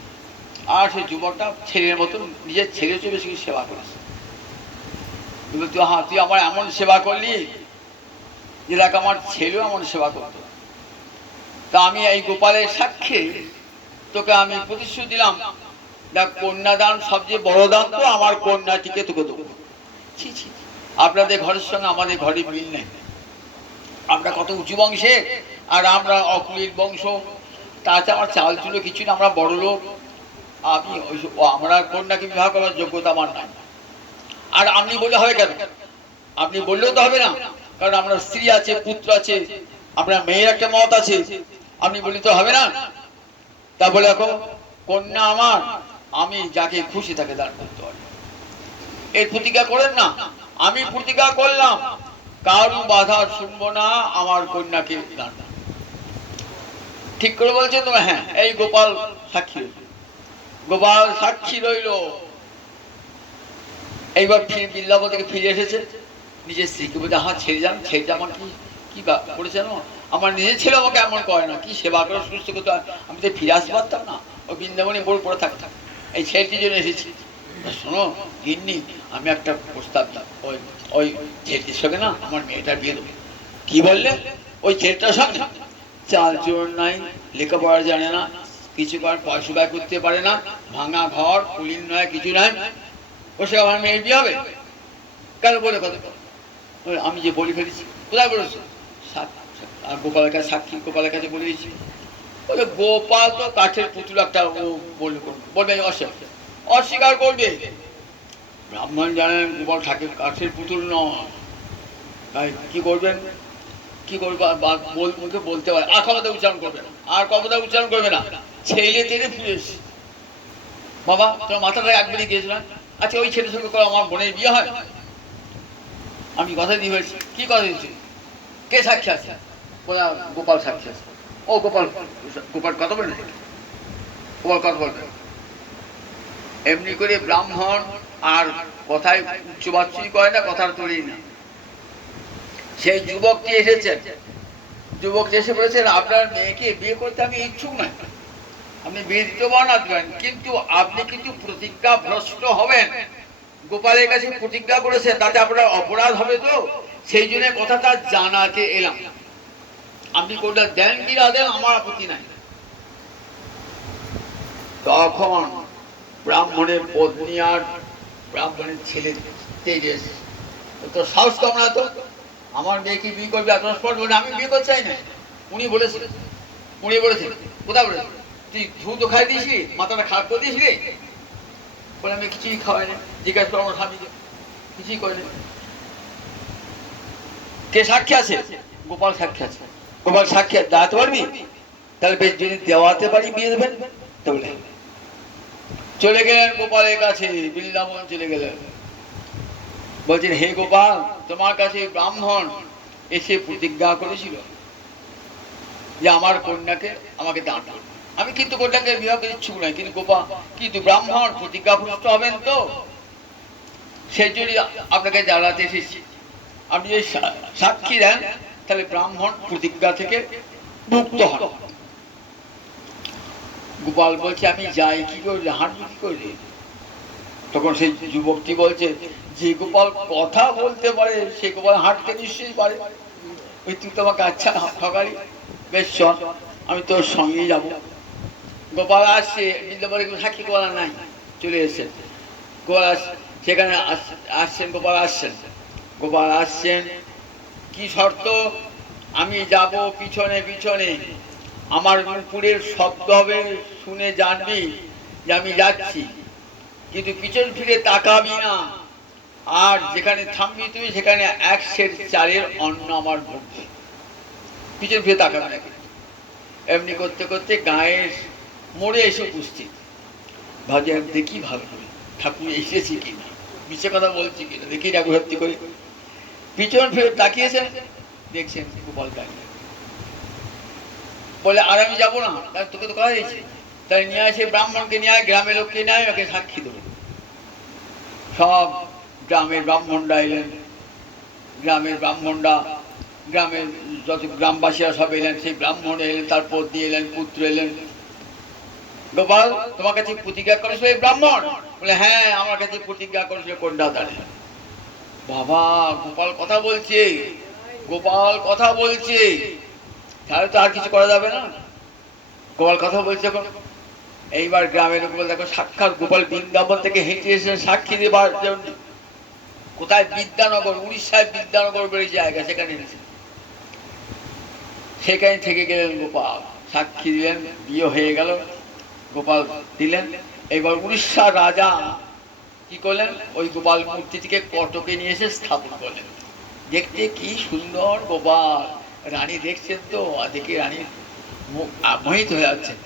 আর সেই যুবকটা ছেলের মতন নিজের ছেলে চেয়ে বেশি সেবা করেছে। তুই আমার এমন সেবা করলি যে দেখ আমার ছেলেও এমন সেবা করতো, তা আমি এই গোপালের সাক্ষী তোকে আমি প্রতিশ্রুতি দিলাম, দেখ কন্যাদান সবচেয়ে বড় দান তো, আমার কন্যাটিকে তোকে দেবো। ছি ছি, আপনাদের ঘরের সঙ্গে আমাদের ঘরে মিল নেই, আমরা কত উঁচু বংশে, আর আমরা অকুলীর বংশ, তাতে আমার চাল ছিল কিছু না, আমরা বড় লোক, আমি আমরা কন্যাকে বিবাহ করার যোগ্যতা আমার নাই। আর আপনি বললে হবে কেন? আপনি বললেও তো হবে না, কারণ আমরা স্ত্রী আছে, পুত্র আছে, আপনার মেয়ের একটা মত আছে, আপনি বললে তো হবে না। তা বলে এখন কন্যা আমার, আমি যাকে খুশি তাকে দান করতে পারি, এর প্রতিজ্ঞা করেন না। আমি প্রতিজ্ঞা করলাম কারু বাধা শুনবো না, আমার কন্যাকে দান। ঠিক করে বলছেন তো? হ্যাঁ, এই গোপাল সাক্ষী, গোপাল সাক্ষী রইল। এইবার বৃন্দাবন থেকে ফিরে এসেছে, নিজের স্ত্রীকে বলছে, হ্যাঁ ছেড়ে যান, ছেড়ে যান, আমার কি করেছে না, আমার নিজের ছেলে আমাকে এমন করে না, কি সেবা করে সুস্থ করতে, আমি তো ফিরে আসতে পারতাম না, ওই বৃন্দাবনে বড় পড়ে থাকতাম, এই ছেলেটির জন্য এসেছি। শোনো গিন্নি, আমি একটা প্রস্তাব দিই, ওই ওই ছেলেটির সঙ্গে না আমার মেয়েটার বিয়ে দেবো। কি বললে? ওই ছেলেটার সঙ্গে? চাল চোর নাই, লেখাপড়া জানে না, কিছু করার পয়সা ব্যয় করতে পারে না, ভাঙা ঘর, কুলিন নয়, কিছু নয়, ও সে আমার মেয়ের বিয়ে হবে? কেন বলে কথা? আমি যে বলি ফেলেছি, কোথায় বলেছো? আর গোপালের কাছে সাক্ষী, গোপালের কাছে বলে দিয়েছি। বলে গোপাল তো কাঠের পুতুল একটা, ও বলবে অস্বীকার করবে। ব্রাহ্মণ জানেন গোপাল ঠাকুর কাঠের পুতুল নয়, তাই কি করবেন? কি করবে? মুখে বলতে পারে, আর ক্ষমতা উচ্চারণ করবে না, আর ক্ষমতা উচ্চারণ করবে না। ছেলে তেলে ফিরে এসছে, বাবা তোমার মাথাটা একবারই গিয়েছিলাম, আচ্ছা ওই ছেলের সঙ্গে করে আমার বোনের বিয়ে হয়? আমি কথা দিয়ে বলছি, কি কথা দিয়েছি? কে সাক্ষী আছে? বলে গোপাল সাক্ষী আছে। ও গোপাল, গোপাল কথা বলে না, গোপাল কথা বলবে। এমনি করে ব্রাহ্মণ আর কথায় উচ্চবাচ্যই করে না, কথার তোলেই না। সেই যুবকটি এসেছেন, যুবক এসে বলেছেন আপনার মেয়েকে বিয়ে করতে আমি ইচ্ছুক নয়, আপনি বিয়ে দিতে পারেন, কিন্তু আপনি কিন্তু প্রতিজ্ঞা ভ্রষ্ট হবেন। গোপালের কাছে প্রতিজ্ঞা করেছেন, তাতে আপনার অপরাধ হবে, তো সেই জন্য কথাটা জানাতে এলাম। আপনি কোনটা দেন কি না দেন আমার আপত্তি নাই। তখন ব্রাহ্মণের পত্নী আর ব্রাহ্মণের ছেলে তেজেস, তো সাহস কম না তো, আমার মেয়েকে বিয়ে করবে এত স্পট বলে, আমি বিয়ে করতে চাই না। উনি বলেছিলেন, উনি বলেছেন, কোথায় বলেছেন? তুই ধুতো খাই দিয়েছিলি, মাথাটা খারাপ করে দিয়েছিলি? বলে আমি কিছুই খাওয়াই না। জিজ্ঞাসা করো আমার স্বামীকে, কিছুই করেনি। কে সাক্ষী আছে? গোপাল সাক্ষী আছে। গোপাল সাক্ষী দাঁড়াতে পারবি? তাহলে বেশ, যদি দেওয়াতে পারি বিয়ে দেবেন। তো বলে চলে গেলেন গোপালের কাছে, বৃন্দাবন চলে গেলেন। বলছেন, হে গোপাল, তোমার কাছে ব্রাহ্মণ এসে প্রতিজ্ঞা করেছিল যে আমার কন্যাকে আমাকে দান করবে। আমি কিন্তু কন্যাকে বিবাহ করতে ইচ্ছুক নয়, কিন্তু গোপাল, কিন্তু ব্রাহ্মণ প্রতিজ্ঞাভ্রষ্ট হবেন তো, সেই জন্য আপনাকে জানাতে এসেছি। আপনি যদি সাক্ষী দেন তাহলে ব্রাহ্মণ প্রতিজ্ঞা থেকে মুক্ত হন। গোপাল বলছে, আমি যাই কি করে, হাঁটবো কি করে? তখন সেই যুবকটি বলছে, যে গোপাল কথা বলতে পারে সে গোপাল হাঁটতে নিশ্চয়ই পারে। ওই তুই তোমাকে আচ্ছা ঠকারি, বেশ চল, আমি তোর সঙ্গেই যাবো। গোপাল আসছে, বৃন্দাবনে সাক্ষী গোপাল নাই, চলে এসেছেন। গোপাল সেখানে আসছেন, গোপাল আসছেন, গোপাল আসছেন। কি শর্ত? আমি যাব পিছনে পিছনে, আমার নুপুরের শব্দ হবে, শুনে জানবি যে আমি যাচ্ছি, কিন্তু পিছন ফিরে তাকাবি না, আর যেখানে থামবি তুমি সেখানে 1 সের চালের অন্ন আমার ভোগ, পিছন ফিরে তাকাবি না। এমনি করতে করতে গায়ের মোড়ে এসে উপস্থিত। ভাবছি দেখি ভালো করে ঠাকুর এসেছি কিনা, মিছে কথা বলছি কিনা, দেখি না ভর্তি করে। পিছন ফিরে তাকিয়েছেন, দেখছেন গোপাল দাঁড়িয়ে। বলে, আর আমি যাবো না, তোকে তো কথা দিয়েছি। তাই নিয়ে আসে ব্রাহ্মণকে, নিয়ে গ্রামের লোককে নিয়ে ওকে সাক্ষী দেবো। সব গ্রামের ব্রাহ্মণরা এলেন, গ্রামের ব্রাহ্মণরা, গ্রামের যত গ্রামবাসীরা সব এলেন, সেই ব্রাহ্মণ এলেন, তারপর দিয়ে এলেন, পুত্র এলেন। গোপাল, তোমার কাছে প্রতিজ্ঞা করেছিল এই ব্রাহ্মণ? বলে, হ্যাঁ, আমার কাছে প্রতিজ্ঞা করেছিল কন্যা দাঁড়িয়ে। বাবা, গোপাল কথা বলছে, গোপাল কথা বলছে, তাহলে তো আর কিছু করা যাবে না। গোপাল কথা বলছে এখন। এইবার গ্রামের লোক বলে, দেখো সাক্ষাৎ গোপাল বৃন্দাবন থেকে হেঁটে এসে সাক্ষী দেবার জন্য। কোথায়? বিদ্যানগর, উড়িষ্যায় বিদ্যানগর বলে জায়গা, সেখানে এসেছে। সেখানে থেকে গেলেন গোপাল, সাক্ষী দিলেন, বিয়ে হয়ে গেল, গোপাল দিলেন। এবার উড়িষ্যার রাজা কি করলেন? ওই গোপাল মূর্তিটিকে কটকে নিয়ে এসে স্থাপন করলেন। দেখতে কি সুন্দর গোপাল, রানী দেখছেন তো, দেখে রানী মোহিত হয়ে যাচ্ছেন।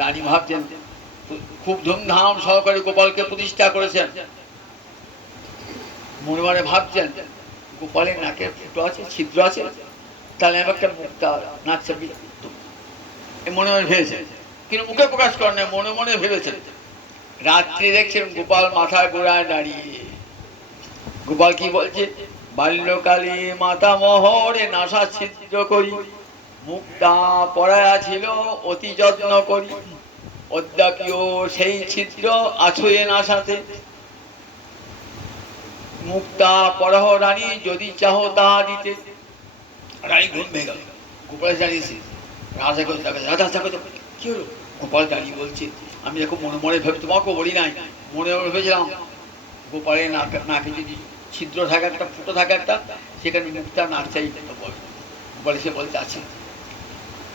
রানী ভাবছেন, খুব ধুমধাম সহকারে গোপালকে প্রতিষ্ঠা করেছেন। মনে মনে ভাবছেন, গোপালের নাকের ফুটো আছে, ছিদ্র আছে, তাহলে আমি একটা মুক্তা নাচ মনে মনে ভেবেছেন, কিন্তু মুখে প্রকাশ করেন না, মনে মনে ভেবেছেন। রাত্রে দেখছেন গোপাল মাথা গোড়ায় দাঁড়িয়ে। গোপাল কি বলছে? বাল্যকালে মাতা মোহরে নাসা ছিদ্র করি, মুক্তা পড়ায়া ছিল অতি যত্ন করি, অদ্যাপিও সেই ছিদ্র আছোয়ে নাসাতে। মুক্তা পড়াহ রানী, যদি চাহ তা দিতে। রানী ঘুম ভেঙে গেল, গোপাল দাঁড়িয়েছে। রাজা রাজা কি হলো? গোপাল দাঁড়িয়ে বলছে, আমি দেখো মনে মনে ভেবে, তোমাকেও বলি নাই, মনে মনে ভেবেছিলাম গোপালের নাকে যদি ছিদ্র থাকে একটা, ফুটো থাকে একটা, সেখানে মুক্তা নাড়চাই বলে, সে বলতে আছে।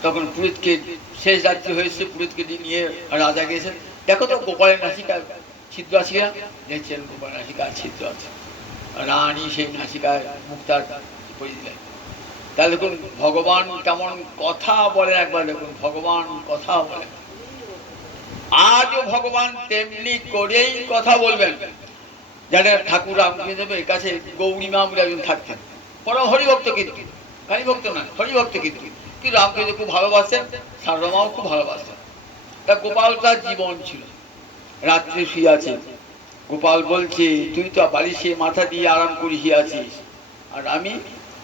তখন পুরোহিতকে, শেষ রাত্রি হয়েছে, পুরোহিতকে নিয়ে রাজা গিয়েছেন, দেখো তো গোপালের নাসিকায় ছিদ্র আছে কিনা। দেখছেন গোপালের নাসিকায় ছিদ্র আছে। রানী সেই নাসিকায় মুক্তার করে দিলেন। তাহলে দেখুন ভগবান কেমন কথা বলে, একবার দেখুন ভগবান কথা বলে। আজও ভগবান তেমনি করেই কথা বলবেন। যারা ঠাকুর রামকৃষ্ণদেবের কাছে গৌরীমা বলে একজন থাকতেন, পরম হরিভক্ত, কিন্তু হরিভক্ত নয়, হরিভক্ত, কিন্তু রামকৃষ্ণ খুব ভালোবাসতেন, সারদামাও খুব ভালোবাসতেন। তা গোপাল তার জীবন ছিল। রাত্রে শুয়ে আছে, গোপাল বলছে তুই তো বালিশে মাথা দিয়ে আরাম করে শুয়ে আছিস, আর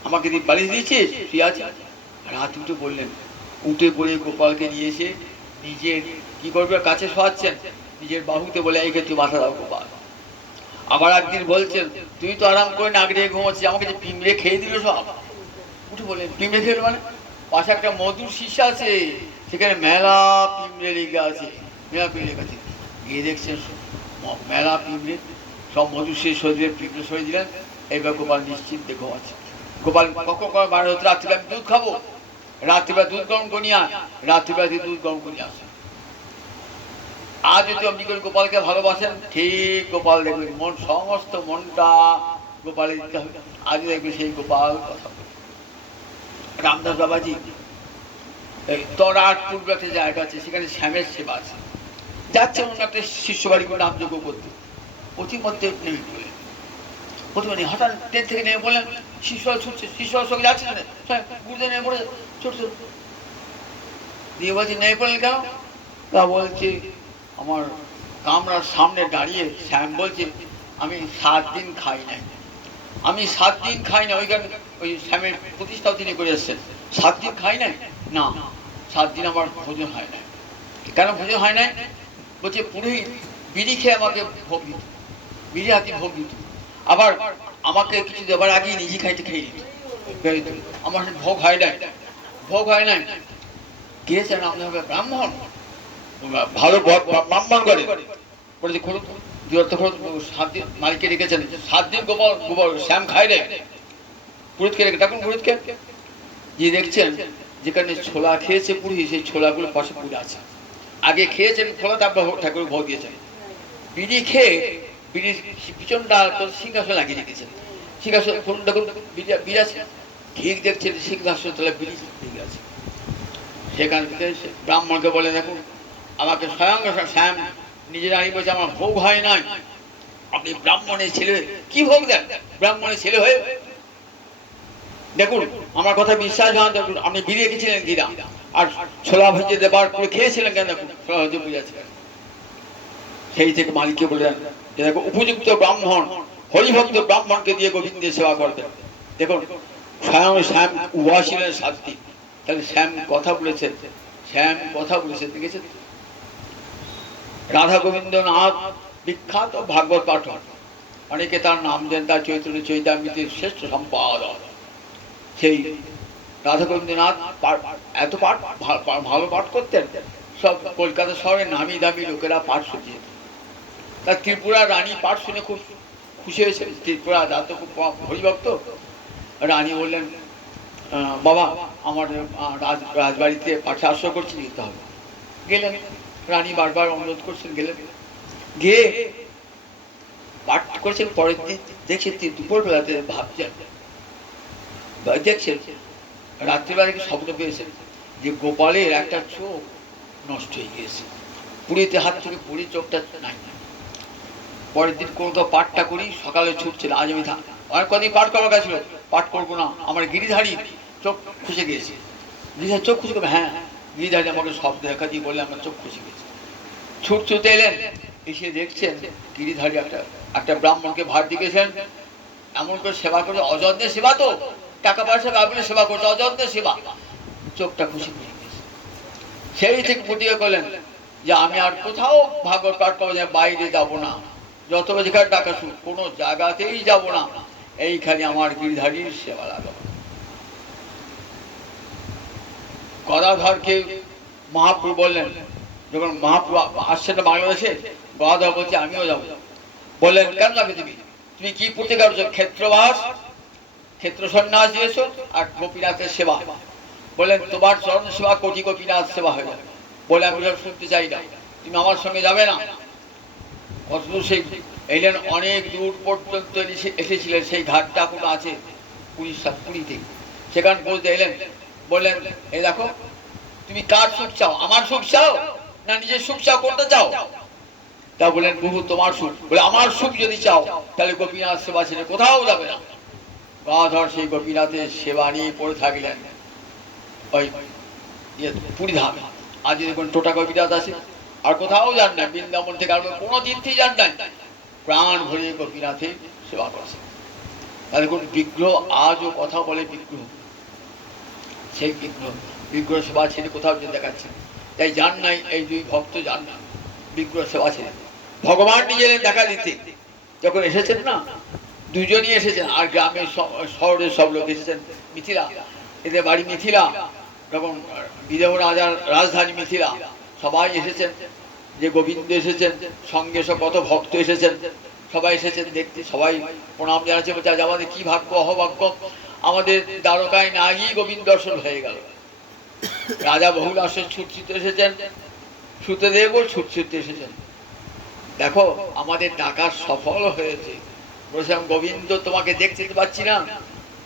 আমাকে দিয়ে বালিশ দিয়েছিস, শুয়ে আছিস। রাত উঠে বললেন, উঠে পড়ে গোপালকে নিয়ে এসে নিজের কি করবে কাছে শোয়াচ্ছেন, নিজের বাহুতে বলে এই তুই মাথা দাও গোপাল। আবার একদিন বলছেন তুই তো আরাম করে নাক রেখে ঘুমাচ্ছিস, আমাকে যে পিঁমড়ে খেয়ে দিল সব। উঠে বললেন পিঁমড়ে খেলো মানে? পাশে একটা মধুর শীষা আছে, সেখানে মেলা পিঁমড়ে লেগে আছে, মেলা পিঁমড়ে লেগে আছে। গিয়ে দেখছেন মেলা পিঁমড়ে, সব মধুর শেষ হয়ে দিলেন, পিঁমড়ে সরিয়ে দিলেন। এইবার গোপাল নিশ্চিন্তে ঘুমাচ্ছে। গোপাল কখন বার হতো, রাত্রিবেলা আমি দুধ খাবো, রাত্রিবেলা দুধ গরম করিয়া, রাত্রিবেলা দুধ গরম করিয়া আসে। আজ যদি আপনি করে গোপালকে ভালোবাসেন, ঠিক গোপাল দেখবেন মন, সমস্ত মনটা গোপালে দিতে হবে। আজ দেখবেন সেই গোপাল কথা বলে। রামদাস বাবাজি তরার পূর্বে একটা জায়গা আছে, সেখানে শ্যামের সেবা আছে। যাচ্ছে অন্য একটা শিষ্য বাড়ি করে নামযোগ্য করতে, অতিমধ্যে নেমে পড়লেন। প্রথমে হঠাৎ ট্রেন থেকে নেমে বললেন, শিষ্যরা ছুটছে, শিষ্যরা সঙ্গে যাচ্ছে না, গুরুদেব নেমে পড়ে ছুটছে। দিয়ে বলছে নেমে পড়লেন কেন? তা বলছে আমার কামরার সামনে দাঁড়িয়ে শ্যাম বলছে আমি 7 দিন খাই নাই, আমি 7 দিন খাই না। ওইখানে ওই শ্যামের প্রতিষ্ঠাও তিনি করে এসছেন, 7 দিন খাই নাই, না 7 দিন আমার ভোজন হয় নাই। কেন ভোজন হয় নাই? বলছে পুরোহিত বিড়ি খেয়ে আমাকে ভোগ দিত, বিড়ি হাতে ভোগ দিত, আবার আমাকে কিছু দেবার আগেই নিজে খাইতে খেয়ে দিত, আমার ভোগ হয় নাই, ভোগ হয় নাই। গিয়েছেন আপনার ব্রাহ্মণ, ভালো ব্রাহ্মণ করে বলেছে খোলো, 7 দিন মালিককে রেখেছেন, 7 দিন গোবর শ্যাম খাই রে, পুরোহিতকে রেখে ডাকুন পুরোহিতকে। যে দেখছেন যেখানে ছোলা খেয়েছে পুরোহিত, সেই ছোলাগুলো পাশে পড়ে আছে। আগে খেয়েছেন ছোলা, তারপর ঠাকুর ভোগ দিয়েছেন। বিড়ি খেয়ে বিড়ির পিছনটা সিংহাসন লাগিয়ে রেখেছেন, সিংহাসন দেখুন বিড়ি আছে, ঠিক দেখছেন সিংহাসন তলা বিড়ি লেগে আছে। সেখান থেকে ব্রাহ্মণকে বলে দেখুন আমাকে স্বয়ং শ্যাম নিজের আগে বলছে আমার ভোগ হয় নাই, আপনি ব্রাহ্মণের ছেলে কি ভোগ দেন, ব্রাহ্মণের ছেলে হয়ে দেখুন আমার কথা বিশ্বাস হয়, দেখুন আপনি বিড়ি রেখেছিলেন কিনা, আর ছোলা ভেজে দেবার করে খেয়েছিলেন কেন, দেখুন ছোলা ভেজে বুঝেছিলেন। সেই থেকে মালিককে বললেন যে দেখো উপযুক্ত ব্রাহ্মণ, হরিভক্ত ব্রাহ্মণকে দিয়ে গোবিন্দের সেবা করবেন। দেখুন স্বয়ং শ্যাম উহা ছিলেন 7 দিন, তাহলে শ্যাম কথা বলেছে, শ্যাম কথা বলেছে, দেখেছেন। রাধা গোবিন্দ নাথ বিখ্যাত ভাগবত পাঠক, অনেকে তার নাম দেন, তার চৈতন্য চৈতামৃতের শ্রেষ্ঠ সম্পাদক। সেই রাধা গোবিন্দনাথ এত পাঠ ভালো পাঠ করতেন, সব কলকাতা শহরে নামি দামি লোকেরা পাঠ শুনিয়ে। তার ত্রিপুরা রানী পাঠ শুনে খুব খুশি হয়েছেন, ত্রিপুরা দাঁত খুব হরিভক্ত। রানী বললেন বাবা আমার রাজবাড়িতে পাঠে আশ্রয় করছি, যেতে হবে। গেলেন, রানী বারবার অনুরোধ করছেন, গেলেন, গিয়ে পাঠ করেছেন। পরের দিন দেখছেন দুপুরবেলাতে ভাবছেন, দেখছেন রাত্রিবেলা শব্দ পেয়েছেন যে গোপালের একটা চোখ নষ্ট হয়ে গিয়েছে, পুরীতে হাত থেকে পুরী চোখটা নাই। পরের দিন কোনো পাঠটা করি, সকালে ছুটছিল, আজ আমি অনেক কদিন পাঠ করার কাছে ছিল, পাঠ করবো না, আমার গিরিধারী চোখ খুঁজে গিয়েছে। গিরিধারী চোখ খুঁজে গেবে, হ্যাঁ গিরিধারী আমাকে শব্দ দেখা দিয়ে বললে আমার চোখ খুঁজে গেছে। ছুটতে এলেন, এসে দেখছেন গিরিধারী একটা ব্রাহ্মণকে ভার দিয়েছেন, এমন করে সেবা করে, অযত্নের সেবা, তো টাকা পয়সা বাবুলে সেবা করছে, অযত্নের সেবা, চোখটা খুশি হয়ে গেছে। সেই থেকে প্রতিজ্ঞা করলেন যে আমি আর কোথাও ভাগবত পাঠ করবো, বাইরে যাবো না, যত যেখানে টাকা শুরু কোনো জায়গাতেই যাব না, এইখানে আমার গিরিধারীর সেবা লাগাবো। গদাধরকে মহাপ্রভু বললেন, যখন মহাপ্রভু আসছেন বাংলাদেশে, গদাধর বলছে আমিও যাবো। বললেন কেন যাবে তুমি? তুমি কি পড়তে পারছো? ক্ষেত্রবাস, ক্ষেত্র সন্ন্যাস দিয়েছো আর গোপীনাথের সেবা। বললেন তোমার চরণ সেবা কোটি গোপীনাথ সেবা হয়ে যাবে। বলে আমি সব শুনতে চাই না, তুমি আমার সঙ্গে যাবে না। কতদূর সেই এলেন, অনেক দূর পর্যন্ত এসেছিলেন, সেই ঘাটটা এখনো আছে পুরীতে, সেখান পর্যন্ত এলেন। বললেন এই দেখো, তুমি কার সুখ চাও? আমার সুখ চাও না নিজের সুখ চাও? কোনটা চাও? তা বললেন প্রভু তোমার সুখ। বলে আমার সুখ যদি চাও তাহলে গোপীনাথ সেবা ছেড়ে কোথাও যাবে না। গদাধর সেই গোপীনাথের সেবা নিয়ে পড়ে থাকলেন ওই পুরী ধামে। আজ দেখুন টোটা গোপীনাথ আছে, আর কোথাও যান না, বৃন্দাবন থেকে আর কোনো তীর্থেই যান নাই, প্রাণ ভরে গোপীনাথের সেবা করেছে। তাহলে কোন বিগ্রহ আজও কথা বলে, বিগ্রহ, সেই বিগ্রহ সেবা ছেড়ে কোথাও যে দেখাচ্ছে। তাই যান নাই এই দুই ভক্ত, যান না বিগ্রহ সেবা ছেড়ে। ভগবান নিজে দেখা দিতে যখন এসেছেন না, দুজনই এসেছেন, আর গ্রামের শহরের সব লোক এসেছেন। মিথিলা, এদের বাড়ি মিথিলা, তখন বিদেহ রাজার রাজধানী মিথিলা, সবাই এসেছেন। যে গোবিন্দ এসেছেন, সঙ্গে সব কত ভক্ত এসেছেন, সবাই এসেছেন দেখতে, সবাই প্রণাম জানাচ্ছে। বলছে আজ আমাদের কি ভাগ্য, অহভাগ্য, আমাদের দ্বারকায় না গিয়ে গোবিন্দ দর্শন হয়ে গেল। রাজা বহুলাসের ছুটছিতে এসেছেন, সুতদেবও ছুটছিতে এসেছেন। দেখো আমাদের ডাকা সফল হয়েছে। বলছিলাম গোবিন্দ তোমাকে দেখতে পাচ্ছি না,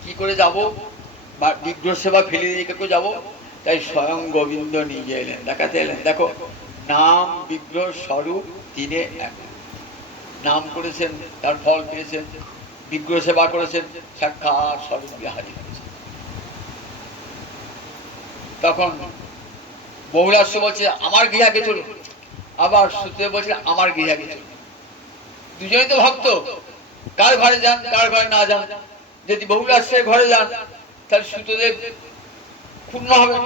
কি করে যাব, বা বিগ্রহ সেবা ফেলে দিয়ে কেউ যাবো? তাই স্বয়ং গোবিন্দ নিজে এলেন, দেখাতে এলেন। দেখো নাম বিগ্রহ স্বরূপ তিনে এক, নাম করেছেন তার ফল পেয়েছেন, বিগ্রহ সেবা করেছেন সাক্ষাৎ স্বরূপ বিহারী হয়েছে। তখন বহুলাস্য বলছে আমার গৃহাকে চলুন, আবার সুতদেব বলছে আমার গৃহাকে চলুন। দুজনেই তো ভক্ত, কার ঘরে যান কার ঘরে না যান। যদি বহুলাস্যের ঘরে যান তাহলে সুতদেব ক্ষুণ্ণ হবে,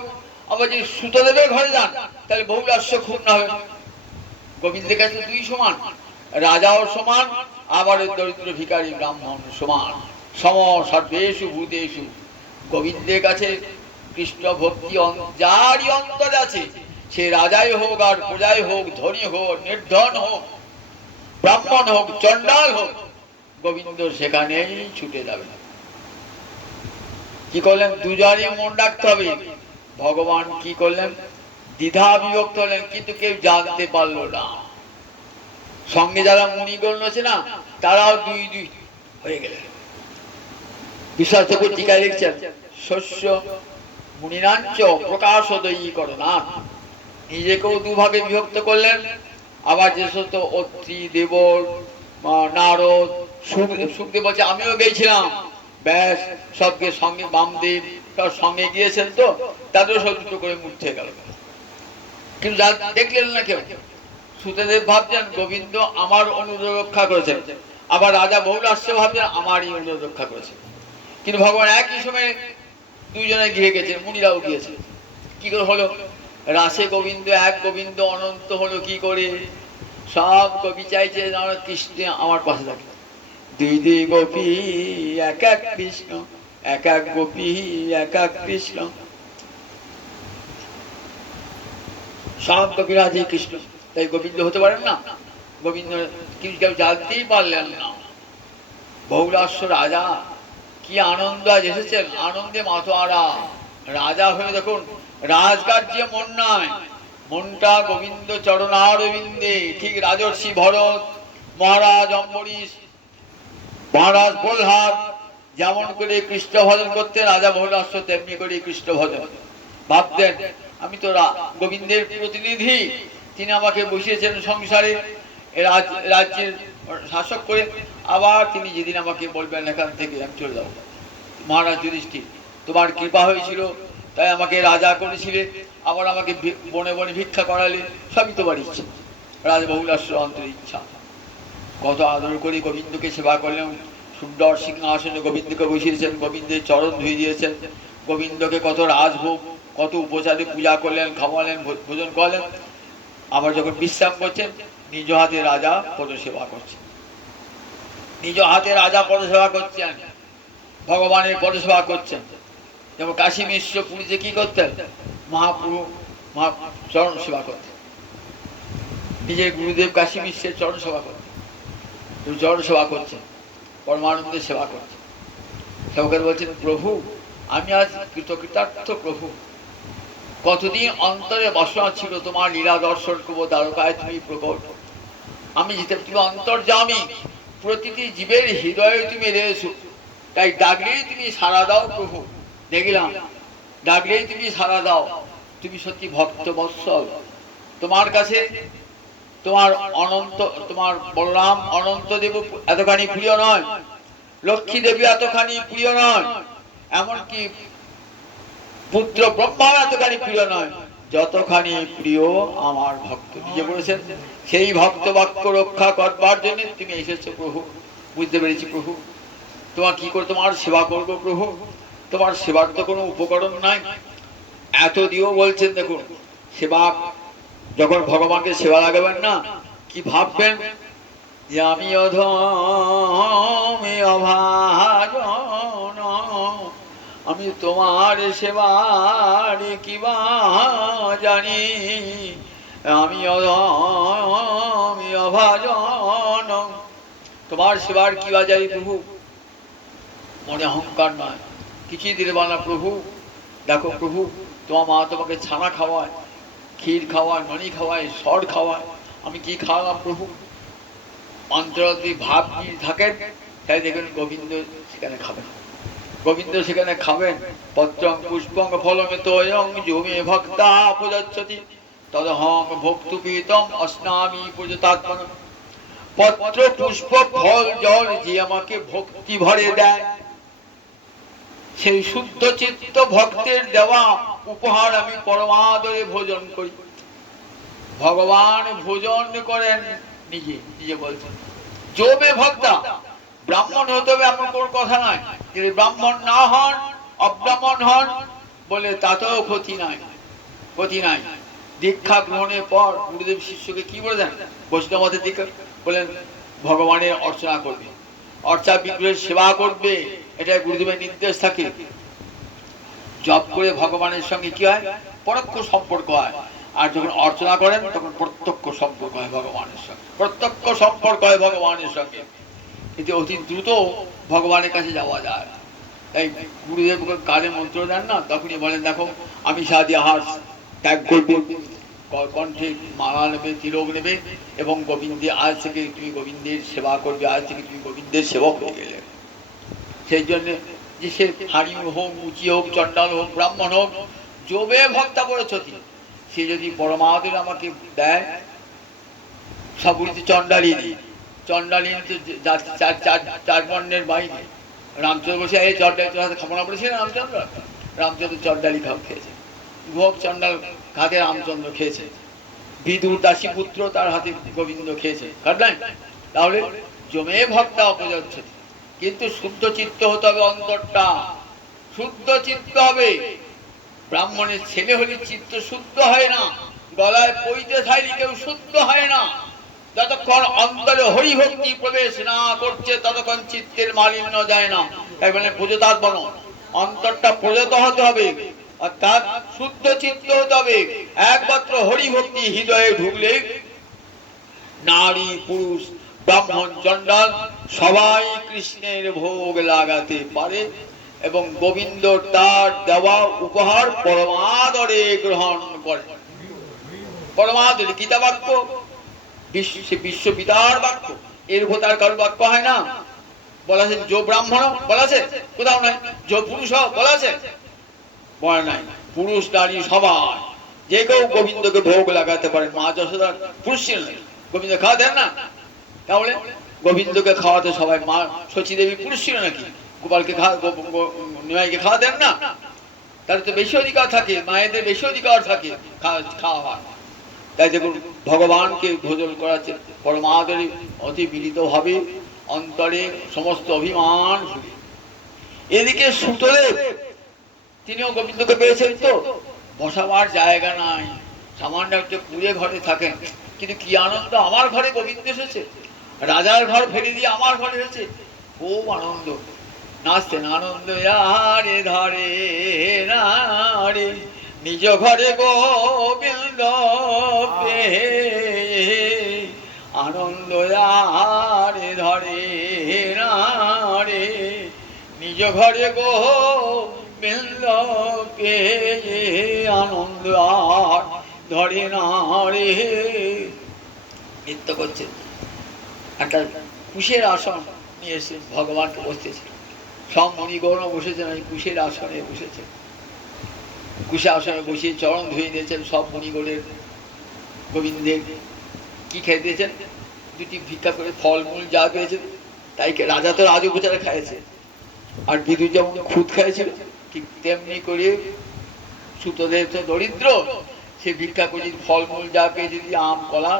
আবার যদি সুতদেবের ঘরে যান তাহলে বহুলাস্য ক্ষুণ্ণ হবে। গোবিন্দের কাছে দুই সমান, রাজাও সমান, আবার দরিদ্র ভিখারি ব্রাহ্মণ সমান। সম সর্বেষু ভূতেষু। গোবিন্দের কাছে কৃষ্ণ ভক্তি যারই অন্তরে আছে, সে রাজাই হোক আর প্রজাই হোক, ধনী হোক নির্ধন হোক, ব্রাহ্মণ হোক চণ্ডাল হোক, গোবিন্দ সেখানেই ছুটে যাবে। কি করলেন? দুজনই মন রাখতে হবে। ভগবান কি করলেন? দ্বিধা বিভক্ত হলেন, কিন্তু কেউ জানতে পারলো না। সঙ্গে যারা মুনিগণ আছে না, তারাও দুই দুই হয়ে গেলেন। বিশ্বাস ঠাকুর টিকায় লিখছেন, শস্য মুনিনাঞ্চ প্রকাশোদয়ী করোনা। নিজেকেও দুভাগে বিভক্ত করলেন। আবার যে সমস্ত অত্রি, দেবর, নারদ, সুখদেব বলছে আমিও গেছিলাম, ব্যাস সবকে সঙ্গে, বামদেব তার সঙ্গে গিয়েছেন, তো তাদেরও সব দুটো করে মূর্তি হয়ে গেল। কিন্তু দেখলেন না কেউ। সুতদেব ভাবছেন গোবিন্দ আমার অনুরোধ রক্ষা করেছেন, আবার রাজা বহুলাস্য ভাবছেন আমারই অনুরোধ রক্ষা করেছেন। কিন্তু ভগবান একই সময়ে দুইজনে গিয়ে গেছেন, মুনিরাও গিয়েছে। কি করে হলো? রাসে গোবিন্দ এক, গোবিন্দ অনন্ত হলো কি করে? সব কবি চাইছে কৃষ্ণ আমার পাশে থাকে। দুই দুই গোপী এক এক কৃষ্ণ, এক এক গোপী এক এক কৃষ্ণ, সব কবিরাজ কৃষ্ণ। তাই গোবিন্দ হতে পারেন না? গোবিন্দ কিন্তু কেউ জানতেই পারলেন না। বহুলাস্য রাজা কি আনন্দ আজ এসেছেন, আনন্দে মাতোয়ারা। রাজা হয়ে দেখুন রাজকার্যে মন নাই, মনটা গোবিন্দ চরণারবিন্দে। ঠিক রাজর্ষি ভরত, মহারাজ অম্বরীশ, মহারাজ প্রহ্লাদ যেমন করে কৃষ্ণ ভজন করতেন, রাজা বহুলাস্য তেমনি করে কৃষ্ণ ভজন ভাবতেন। আমি তো গোবিন্দের প্রতিনিধি, তিনি আমাকে বসিয়েছেন সংসারে রাজ্যের শাসক করে, আবার তিনি যেদিন আমাকে বলবেন এখান থেকে আমি চলে যাবো। মহারাজ যুধিষ্ঠির, তোমার কৃপা হয়েছিল তাই আমাকে রাজা করেছিলে, আবার আমাকে বনে বনে ভিক্ষা করালে, সবই তোমার ইচ্ছা। রাজা বহুলাস্য অন্তর ইচ্ছা। কত আদর করে গোবিন্দকে সেবা করলেন, সুন্দর সিংহাসনে গোবিন্দকে বসিয়েছেন, গোবিন্দের চরণ ধুয়ে দিয়েছেন, গোবিন্দকে কত রাজভোগ কত উপচারে পূজা করলেন, খাওয়ালেন, ভোজন করলেন। আবার যখন বিশ্রাম করছেন নিজ হাতে রাজা পদসেবা করছেন, নিজ হাতে রাজা পদসেবা করছেন, ভগবানের পদসেবা করছেন। যেমন কাশী মিশ্র পুরীতে কি করতেন? মহাপ্রভু চরণ সেবা করতেন, নিজের গুরুদেব কাশী মিশ্রের চরণ সেবা করতেন, চরণ সেবা করছেন। পরমানন্দে সেবা করছে। সেবকের বলছেন, প্রভু আমি আজ কৃতকৃতার্থ প্রভু, কতদিন অন্তরে বাসনা ছিল তোমার লীলা দর্শন করবো, দ্বারকায় তুমি প্রকট, আমি যেতে তুমি অন্তর্যামী, প্রতিটি জীবের হৃদয়ে তুমি রয়েছো, তাই ডাকলেই তুমি সাড়া দাও প্রভু। দেখলাম ডাকলেই তুমি সাড়া দাও, তুমি সত্যি ভক্ত বৎসল। তোমার কাছে তোমার অনন্ত, তোমার বলরাম অনন্ত দেব এতখানি প্রিয় নয়, লক্ষ্মী দেবী এতখানি প্রিয় নয়, এমনকি পুত্র ব্রহ্মা এতখানি প্রিয় নয়, যতখানি প্রিয় আমার ভক্ত। নিজে বলেছেন, সেই ভক্ত বাক্য রক্ষা করবার জন্য তুমি এসেছো প্রভু। বুঝতে পেরেছি প্রভু, তোমার কি করে তোমার সেবা করবো প্রভু, তোমার সেবার তো কোনো উপকরণ নাই। এত দিয়েও বলছেন, দেখুন সেবা যখন ভগবানকে সেবা লাগাবেন না, কি ভাববেন যে আমি অধমে অভাজন, আমি তোমার সেবার কিবা জানি, আমি অধমে অভাজন, তোমার সেবার কিবা জানি প্রভু। মনে অহংকার নয়, কিছুই দিতে পারে না প্রভু। দেখো প্রভু, তোমার মা তোমাকে ছানা খাওয়ায়, ক্ষীর খাওয়ায়, ননি খাওয়ায়, সর খাওয়ায়, আমি কি খাওয়ালাম প্রভু? অন্তরে ভাব কি থাকেন, তাই দেখবেন গোবিন্দ সেখানে খাবেন, গোবিন্দ সেখানে খাবেন। পত্রং পুষ্পং ফলমিত জমে ভক্তা প্রযচ্ছতি তদহং ভক্তুপীতম অস্নামি পূজতাত্মন। পত্র পুষ্প ফল জল যে আমাকে ভক্তি ভরে দেয়, সেই শুদ্ধ চিত্ত ভক্তের দেওয়া উপহার আমি পরমাদরে ভোজন করি। ভগবান ভোজন করেন নিজে, নিজে বলছেন জমে ভক্তা। ব্রাহ্মণ হতে হবে এমন কোন কথা নাই, যদি ব্রাহ্মণ না হন, অব্রাহ্মণ হন বলে তাতেও ক্ষতি নাই, ক্ষতি নাই। দীক্ষা গ্রহণের পর গুরুদেব শিষ্যকে কি বলে দেন, বৈষ্ণবদের দীক্ষা বলেন ভগবানের অর্চনা করবে, অর্চা বিগ্রহের সেবা করবে, এটা গুরুদেবের নির্দেশ থাকে। জপ করে ভগবানের সঙ্গে কি হয়, পরোক্ষ সম্পর্ক হয়, আর যখন অর্চনা করেন তখন প্রত্যক্ষ সম্পর্ক হয় ভগবানের সঙ্গে, প্রত্যক্ষ সম্পর্ক হয় ভগবানের সঙ্গে। এতে অতি দ্রুত ভগবানের কাছে যাওয়া যায়। তাই গুরুদেব কালে মন্ত্র দেন না, তখনই বলেন দেখো আমি সাদি আহার ত্যাগ করবে, কণ্ঠে মালা নেবে, তিলক নেবে, এবং গোবিন্দে আজ থেকে তুমি গোবিন্দের সেবা করবে, আজ থেকে তুমি গোবিন্দের সেবক হয়ে গেলে। সেই জন্য যে সে হাড়ি হোক, উঁচি হোক, চণ্ডাল হোক, ব্রাহ্মণ হোক, জবে ভক্তা করেছ, সে যদি পরমাদের আমাকে দেয়, সবগুলিতে চণ্ডালি দিই, চণ্ডালি চার বর্ণের বাইরে। রামচন্দ্র বসে এই চণ্ডালি খাবো না বলেছিলেন রামচন্দ্র, রামচন্দ্র চণ্ডালি খাও খেয়েছে, ভোগ চণ্ডাল হাতে রামচন্দ্র খেয়েছে, বিদুর দাসী পুত্র তার হাতে গোবিন্দ খেয়েছে, কাটলেন। তাহলে জমে ভক্তা অপযচ্ছ, কিন্তু শুদ্ধ চিত্ত হতে হবে, অন্তরটা শুদ্ধ চিত্ত হবে। ব্রাহ্মণের ছেলে হলে চিত্ত শুদ্ধ হয় না, গলায় পইতে থাইলে কেউ শুদ্ধ হয় না। যতক্ষণ অন্তরে হরিভক্তি প্রবেশ না করছে ততক্ষণ চিত্তের মালিন্য যায় না। তাই বলে প্রজতাত্মন, অন্তরটা প্রজত হতে হবে, অর্থাৎ শুদ্ধ চিত্ত হতে হবে। একমাত্র হরিভক্তি হৃদয়ে ঢুকলে নারী পুরুষ ব্রাহ্মণ চণ্ডাল সবাই কৃষ্ণের ভোগ লাগাতে পারে, এবং গোবিন্দ তার দেওয়া উপহার পরমাদরে গ্রহণ করে। পরমাদরে গীতা বাক্য, বিশ্ব পিতার বাক্য, এর ভোতার কারোর বাক্য হয় না। বলা আছে যো ব্রাহ্মণ, বলা আছে কোথাও নাই, যো পুরুষ বলা আছে, বলা নাই। পুরুষ নারী সবাই যে কেউ গোবিন্দকে ভোগ লাগাতে পারে। মা যশোদার পুরুষ ছিলেন, গোবিন্দ খাওয়াতেন না, তাহলে গোবিন্দকে খাওয়াতে সবাই। মা শচী দেবী পুরুষ ছিল নাকি, গোপালকে নিমাইকে খাওয়াতেন না? তাহলে তো বেশি অধিকার থাকে, মায়েদের বেশি অধিকার থাকে খাওয়া। তাই দেখুন ভগবানকে ভোজন করাচ্ছে পরমাদরে, অতি বিনীত ভাবে, অন্তরে সমস্ত অভিমান ভুলে। এদিকে সুতদেব তিনিও গোবিন্দকে পেয়েছেন, তো বসাবার জায়গা নাই, সামান্য একটা কুড়ে ঘরে থাকেন, কিন্তু কি আনন্দ, আমার ঘরে গোবিন্দ এসেছে, রাজার ঘর ফেলে দিয়ে আমার ঘরে এসেছে, খুব আনন্দ, নাচতেন আনন্দ আরে ধরে না রে, নিজ ঘরে গোবিন্দ পেয়ে আনন্দ আরে ধরে না নিজ ঘরে গো বিন্দকে আনন্দ আর ধরে না রে। নৃত্য করছে, একটা কুশের আসন নিয়ে এসে ভগবানকে বসতেছে, সব মুনিগণ বসেছেন, ওই কুশের আসনে বসেছে। কুশে আসনে বসিয়ে চরণ ধুয়ে দিয়েছেন সব মুনিগণের। গোবিন্দের কি খেয়ে দিয়েছেন? দুটি ভিক্ষা করে ফলমূল যা পেয়েছেন তাই। রাজা তো রাজোপচারে খাইছে, আর বিদু যেমন খুদ খাইছিল ঠিক তেমনি করে সুতদেব তো দরিদ্র, সে ভিক্ষা করে ফলমূল যা পেয়েছে, আম কলা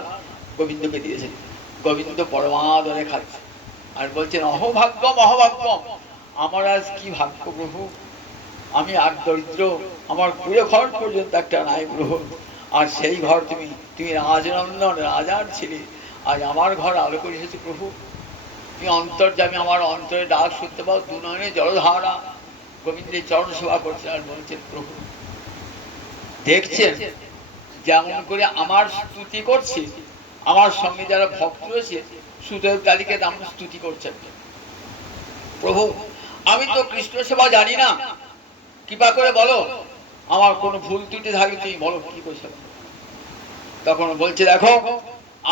গোবিন্দকে দিয়েছেন। গোবিন্দ পরমাদরে খাচ্ছে আর বলছেন, অহভাগ্যম অহভাগ্যম, আমার আজ কি ভাগ্য প্রভু, আমি আর দরিদ্র, আমার পুরো ঘর পর্যন্ত একটা নাই প্রভু, আর সেই ঘর তুমি রাজনন্দন রাজার ছেলে, আজ আমার ঘর আলো করে এসেছে প্রভু। তুমি অন্তর্যামী, আমার অন্তরে ডাক শুনতে পাও, দু নয়নে জলধারা। গোবিন্দের চরণ সেবা করছেন আর বলছেন, প্রভু দেখছেন যেমন করে আমার স্তুতি করছে, আমার সঙ্গে যারা ভক্ত রয়েছে সুদেব কালীকে নাম স্তুতি করছেন। প্রভু আমি তো কৃষ্ণ সেবা জানি না, কৃপা করে বলো, আমার কোনো ভুল ত্রুটি থাকলে তুমি বলো কি করে সেবা। তখন বলছে, দেখো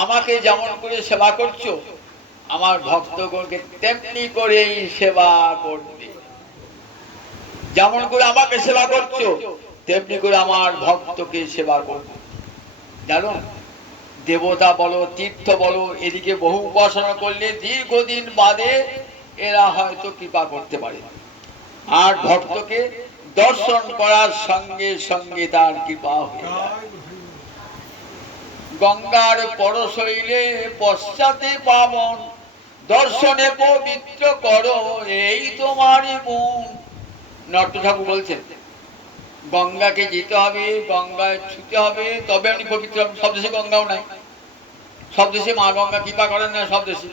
আমাকে যেমন করে সেবা করছো, আমার ভক্তগণকে তেমনি করেই সেবা করবে। যেমন করে আমাকে সেবা করছো তেমনি করে আমার ভক্তকে সেবা করবে। জানো, দেবতা বলো তীর্থ বলো, এদিকে বহু উপাসনা করলে দীর্ঘদিন বাদে এরা হয়তো কৃপা করতে পারে, আর ভক্তকে দর্শন করার সঙ্গে সঙ্গে তার কৃপা হয়ে যায়। গঙ্গার পরশৈলে পশ্চাতে পাবন, দর্শনে পবিত্র করো এই তোমারই গুণ। নট্ট ঠাকুর বলছেন, গঙ্গাকে যেতে হবে, গঙ্গায় ছুতে হবে, তবে আপনি পবিত্র। সব দেশে গঙ্গাও নাই, সব দেশে মা গঙ্গা কৃপা করেন না, সব দেশে।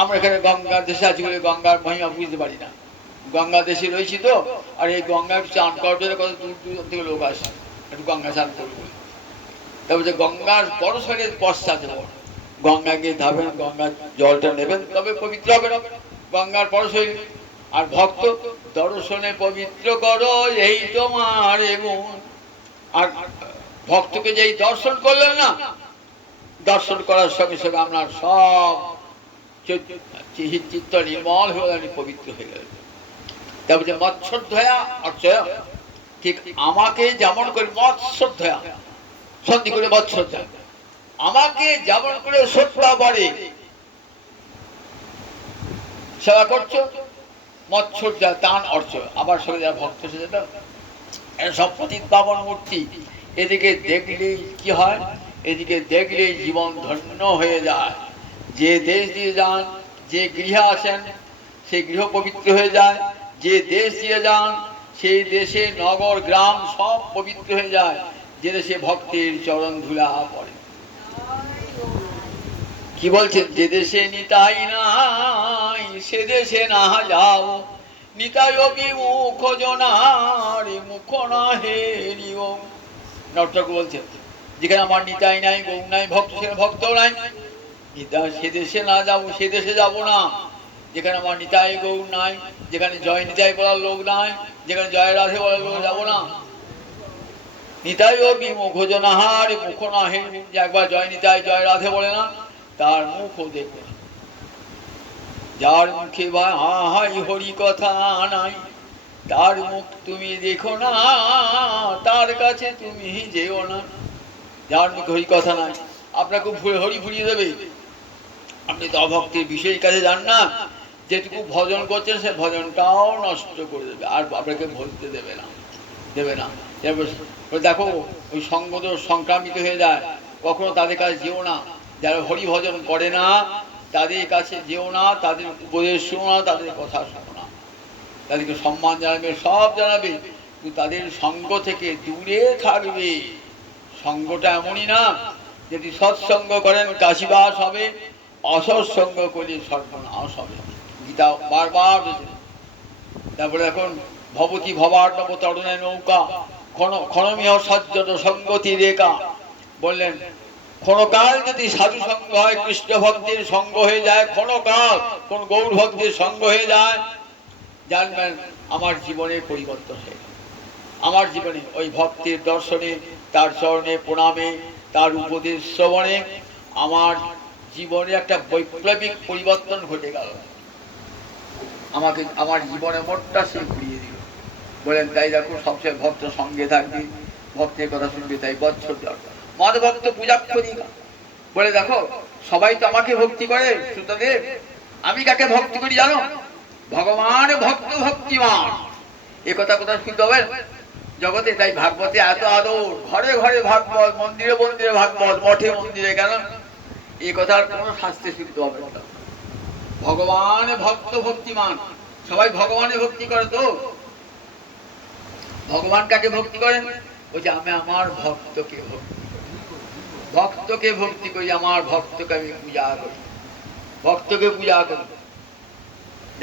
আমরা এখানে গঙ্গার দেশে আছি বলে গঙ্গার মহিমা বুঝতে পারি না। গঙ্গা দেশে রয়েছি তো, আর এই গঙ্গায় চান করার জন্য কত দূর দূর থেকে লোক আসে একটু গঙ্গা চান করবে। তবে যে গঙ্গার পরশরের পশ্চাতে গঙ্গাকে ধাবেন, গঙ্গার জলটা নেবেন, তবে পবিত্র হবে গঙ্গার পরশরী। আর ভক্ত দর্শনে পবিত্র করো এই তোমার গুণ। আর ভক্তকে যেই দর্শন করলেন না, দর্শন করার সঙ্গে সঙ্গে আপনার সব চিত্ত নির্মল হয়ে গেল, পবিত্র হয়ে গেল। তবে যে মৎস্যধ্বয়া অর্চয়, ঠিক আমাকে যেমন করে মৎস্যধ্বয়া সন্ধি করে মৎস্যধ্বয়া, আমাকে যেমন করে শ্রদ্ধা বাড়ে সেবা করছো, মৎস্যধ্বয়া তান অর্চ। আবার সঙ্গে যারা ভক্ত এসেছে না, সব পতিত পাবন মূর্তি, এদিকে দেখলেই কি হয়, এদিকে দেখলেই জীবন ধন্য হয়ে যায়। যে দেশ দিয়ে যান, যে গৃহে আসেন সেই গৃহ পবিত্র হয়ে যায়, যে দেশ দিয়ে যান সেই দেশে নগর গ্রাম সব পবিত্র হয়ে যায়, যে দেশে ভক্তের চরণ ধুলা পড়ে। কি বলছেন, যে দেশে নিতাই নাই সে দেশে না যাও, নিতাই বিমুখ জনার মুখ না হেরিও। নটক বলছেন, যেখানে আমার নিতাই নাই, গৌ নাই, ভক্ত সেখানে ভক্তও নাই। নিতাই সে দেশে না যাবো, সে দেশে যাবো না যেখানে আমার নিতাই গৌর নাই, যেখানে জয় নিতাই বলার লোক নাই, যেখানে জয় রাধে বলার লোক যাবো না। নিতাই ও বিমুখ জনাহার মুখ না হেরি, যে একবার জয় নিতাই জয় রাধে বলে না তার মুখও দেখবে না। যার মুখে ভাই হাই হরি কথা নাই, তার মুখ তুমি দেখো না, তার কাছে তুমি যেও না। যার মুখে হরি কথা নাই আপনাকে হরি ভুলিয়ে দেবে। আপনি তো অভক্তির বিষয়ের কাছে যান না, যেটুকু ভজন করছেন সে ভজনটাও নষ্ট করে দেবে, আর আপনাকে ভজতে দেবে না, দেবে না। দেখো ওই সঙ্গদোষ সংক্রামিত হয়ে যায়, কখনো তাদের কাছে যেও না। যারা হরি ভজন করে না তাদের কাছে যেও না, তাদের উপদেশ শোনো না, তাদের কথা শোনো না। তাদেরকে সম্মান জানাবে, সব জানাবে, কিন্তু তাদের সঙ্গ থেকে দূরে থাকবে। সঙ্গটা এমনই না, যদি সৎসঙ্গ করেন কাশীবাস হবে, অসৎসঙ্গ করলে সর্বনাশ হবে। গীতা বারবার বলছে। তারপরে এখন ভবতী ভবার্ণব তরুণের নৌকা, ক্ষণমিহ সজ্জত সঙ্গতি রেখা বললেন, ক্ষণকাল যদি সাধু সঙ্গ হয়, কৃষ্ণ ভক্তের সঙ্গ হয়ে যায়, ক্ষণকাল কোন গৌর ভক্তের সঙ্গ হয়ে যায়, জানবেন আমার জীবনের পরিবর্তন হয়ে গেল। আমার জীবনে ওই ভক্তের দর্শনে, তার চরণে প্রণামে, তার উপদেশ শ্রবণে আমার জীবনে একটা বৈপ্লবিক পরিবর্তন ঘটে গেল। আমাকে আমার জীবনে মোটটা সে ঘুরিয়ে দিল। বলেন তাই দেখো, সবচেয়ে ভক্ত সঙ্গে থাকবে, ভক্তের কথা শুনবে, তাই বৎসর দরকার মদ ভক্ত পূজা করি। বলে দেখো, সবাই তো আমাকে ভক্তি করে শ্রোতাদের, আমি কাকে ভক্তি করি জানো? ভগবান ভক্ত ভক্তিমান। এ কথা কোথায় শুনতে হবে জগতে? তাই ভাগবতে এত আদর, ঘরে ঘরে ভাগবত, মন্দিরে মন্দিরে ভাগবত, মঠে মন্দিরে। কেন? এই কথার কোনো শাস্ত্রে শুনতে হবে না। ভগবান ভক্ত ভক্তিমান, সবাই ভগবানের ভক্তি করে তো। ভগবান কাকে ভক্তি করেন? বলছে আমি আমার ভক্তকে ভক্তি করি, ভক্তকে ভক্তি করি, আমার ভক্তকে আমি পূজা করি, ভক্তকে পূজা করি।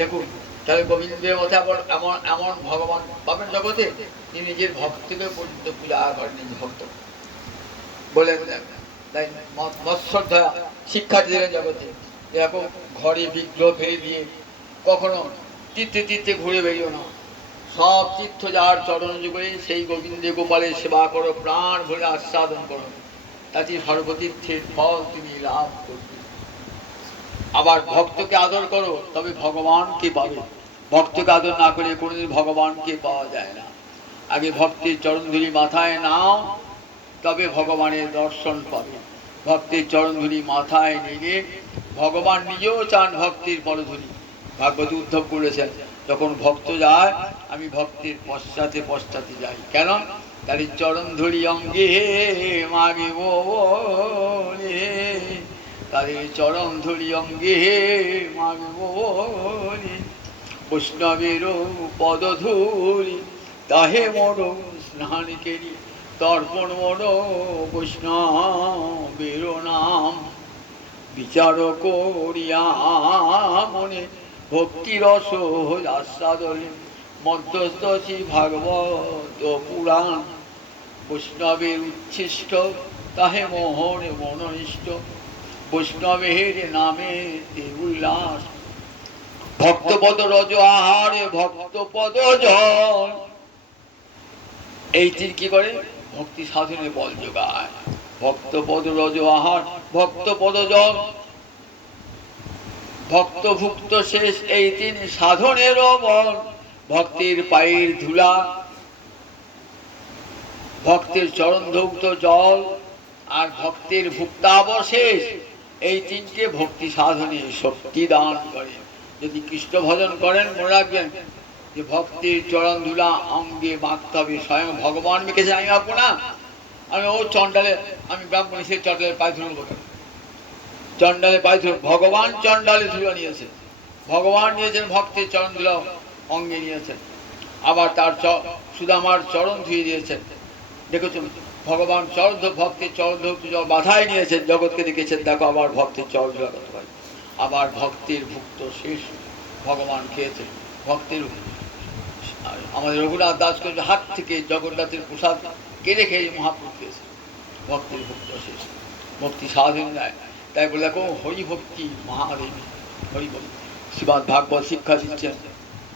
দেখুন তাহলে গোবিন্দের মধ্যে এমন এমন ভগবান পাবেন জগতে, তিনি নিজের ভক্তকে পর্যন্ত পূজা করেন, নিজ ভক্ত বলে। তাই মৎসর শিক্ষার্থী দেবেন জগতে। দেখো ঘরে বিগ্রহ ফেলে দিয়ে কখনো তীর্থে তীর্থে ঘুরে বেরিও না। সব তীর্থ যার চরণ যুগে সেই গোবিন্দে গোপালের সেবা করো, প্রাণ ভরে আস্বাদন করো, তাতে সর্বতীর্থের ফল তুমি লাভ করবে। আবার ভক্তকে আদর করো, তবে ভগবানকে পাবে। ভক্তকে আদর না করে কোনোদিন ভগবানকে পাওয়া যায় না। আগে ভক্তের চরণধুলি মাথায় নাও, তবে ভগবানের দর্শন পাবে। ভক্তের চরণধুলি মাথায় নিলে ভগবান নিজেও চান ভক্তের পরধুলি। ভাগবত উদ্ধব করেছেন, যখন ভক্ত যায় আমি ভক্তের পশ্চাতে পশ্চাতে যাই। কেন? তার চরণধুলি অঙ্গে মাগিব বলে, তাদের চরণধুলি অঙ্গে মাগিব বলে। বৈষ্ণবের পদধূলি তাহে মোর স্নান কেরি, তর্পণ মোর বৈষ্ণবের নাম। বিচার করিয়া মনে ভক্তি রস আস্বাদনে, মধ্যস্থী ভাগবত পুরাণ। বৈষ্ণবের উচ্ছিষ্ট তাহে মোহন মননিষ্ঠ, বৈষ্ণবের নামে উল্লাস। ভক্তপদ রজ আহারে ভক্তপদ জল, এই তিন কি করে? ভক্তি সাধনে বল যোগায়। ভক্তপদ রজ আহার, ভক্তপদ জল, ভক্তভুক্ত শেষ, এই তিন সাধনের বল। ভক্তের পায়ের ধুলা, ভক্তের চরণ ধৌত জল, আর ভক্তের ভুক্তাবশেষ, এই তিনটে ভক্তি সাধনে শক্তি দান করে। যদি কৃষ্ণ ভজন করেন, মনে রাখবেন যে ভক্তের চরণ ধুলা অঙ্গে মাখতে হবে। স্বয়ং ভগবান মেখেছে, আমি মাখবো না। আমি ও চণ্ডালে, আমি ব্রাহ্মণী, সে চণ্ডালের পায়ে ধুলো, চণ্ডালে পায়ে ধুলো। ভগবান চণ্ডালে ধুলো নিয়েছে, ভগবান নিয়েছেন ভক্তের চরণ ধুলো অঙ্গে নিয়েছেন। আবার তার সুদামার চরণ ধুয়ে দিয়েছেন। দেখেছেন ভগবান চরণ, ভক্তের চরণ ধৌত জল বাধায় নিয়েছেন, জগৎকে দেখেছেন। দেখো আবার ভক্তের চরণ ধুলা কত হয়। আবার ভক্তের ভুক্ত শেষ ভগবান খেয়েছেন। ভক্তের আমাদের রঘুনাথ দাস করে হাত থেকে জগন্নাথের প্রসাদ কেড়ে খেয়ে মহাপ্রভু খেয়েছে। ভক্তের ভুক্ত শেষ ভক্তি সাধন দেয়। তাই বলে দেখো হরি ভক্তি মহাদেবী, হরি ভক্তি। শ্রীমদ্ ভাগবত শিক্ষা দিচ্ছেন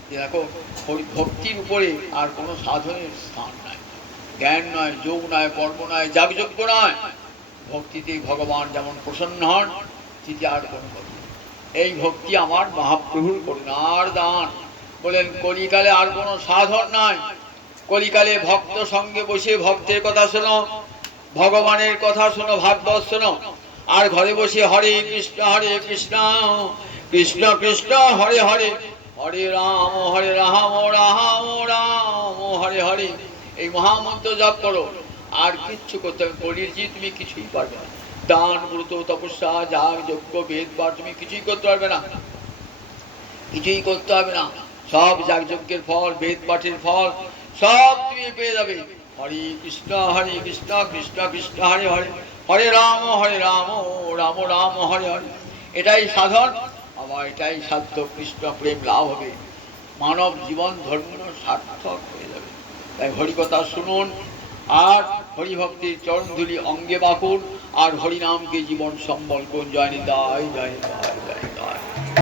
যে দেখো হরি ভক্তির উপরে আর কোনো সাধনের স্থান নাই। জ্ঞান নয়, যোগ নয়, কর্ম নয়, যাগযজ্ঞ নয়। ভক্তিতে ভগবান যেমন প্রসন্ন হন, সেটি আর কোনো ভক্তি। এই ভক্তি আমার মহাপ্রভুর করুণার দান। বলেন কলিকালে আর কোনো সাধন নাই। কলিকালে ভক্ত সঙ্গে বসে ভক্তের কথা শোনো, ভগবানের কথা শোনো, ভাগবত শোনো। আর ঘরে বসে হরে কৃষ্ণ কৃষ্ণ কৃষ্ণ হরে হরে, হরে রাম রাম রাম হরে হরে, এই মহামন্ত্র জপ করো। আর কিচ্ছু করতে হবে কলির জি তুমি কিছুই পারবে না। দান, ব্রত, তপস্যা, যাগ, যজ্ঞ, বেদ পাঠ তুমি কিছুই করতে পারবে না, কিছুই করতে হবে না। সব যাগযজ্ঞের ফল, বেদ পাঠের ফল সব তুমি পেয়ে যাবে। হরে কৃষ্ণ কৃষ্ণ কৃষ্ণ হরে হরে, হরে রাম রাম রাম হরে হরে। এটাই সাধন, আবার এটাই সাধ্য। কৃষ্ণ প্রেম লাভ হবে, মানব জীবন ধর্ম সার্থক হয়ে যাবে। তাই হরিকথা শুনুন, আর হরিভক্তির চরণধুলি অঙ্গে মাখুন, আর হরিনামকে জীবন সম্বল করুন। জয় নিতাই, জয় নিতাই।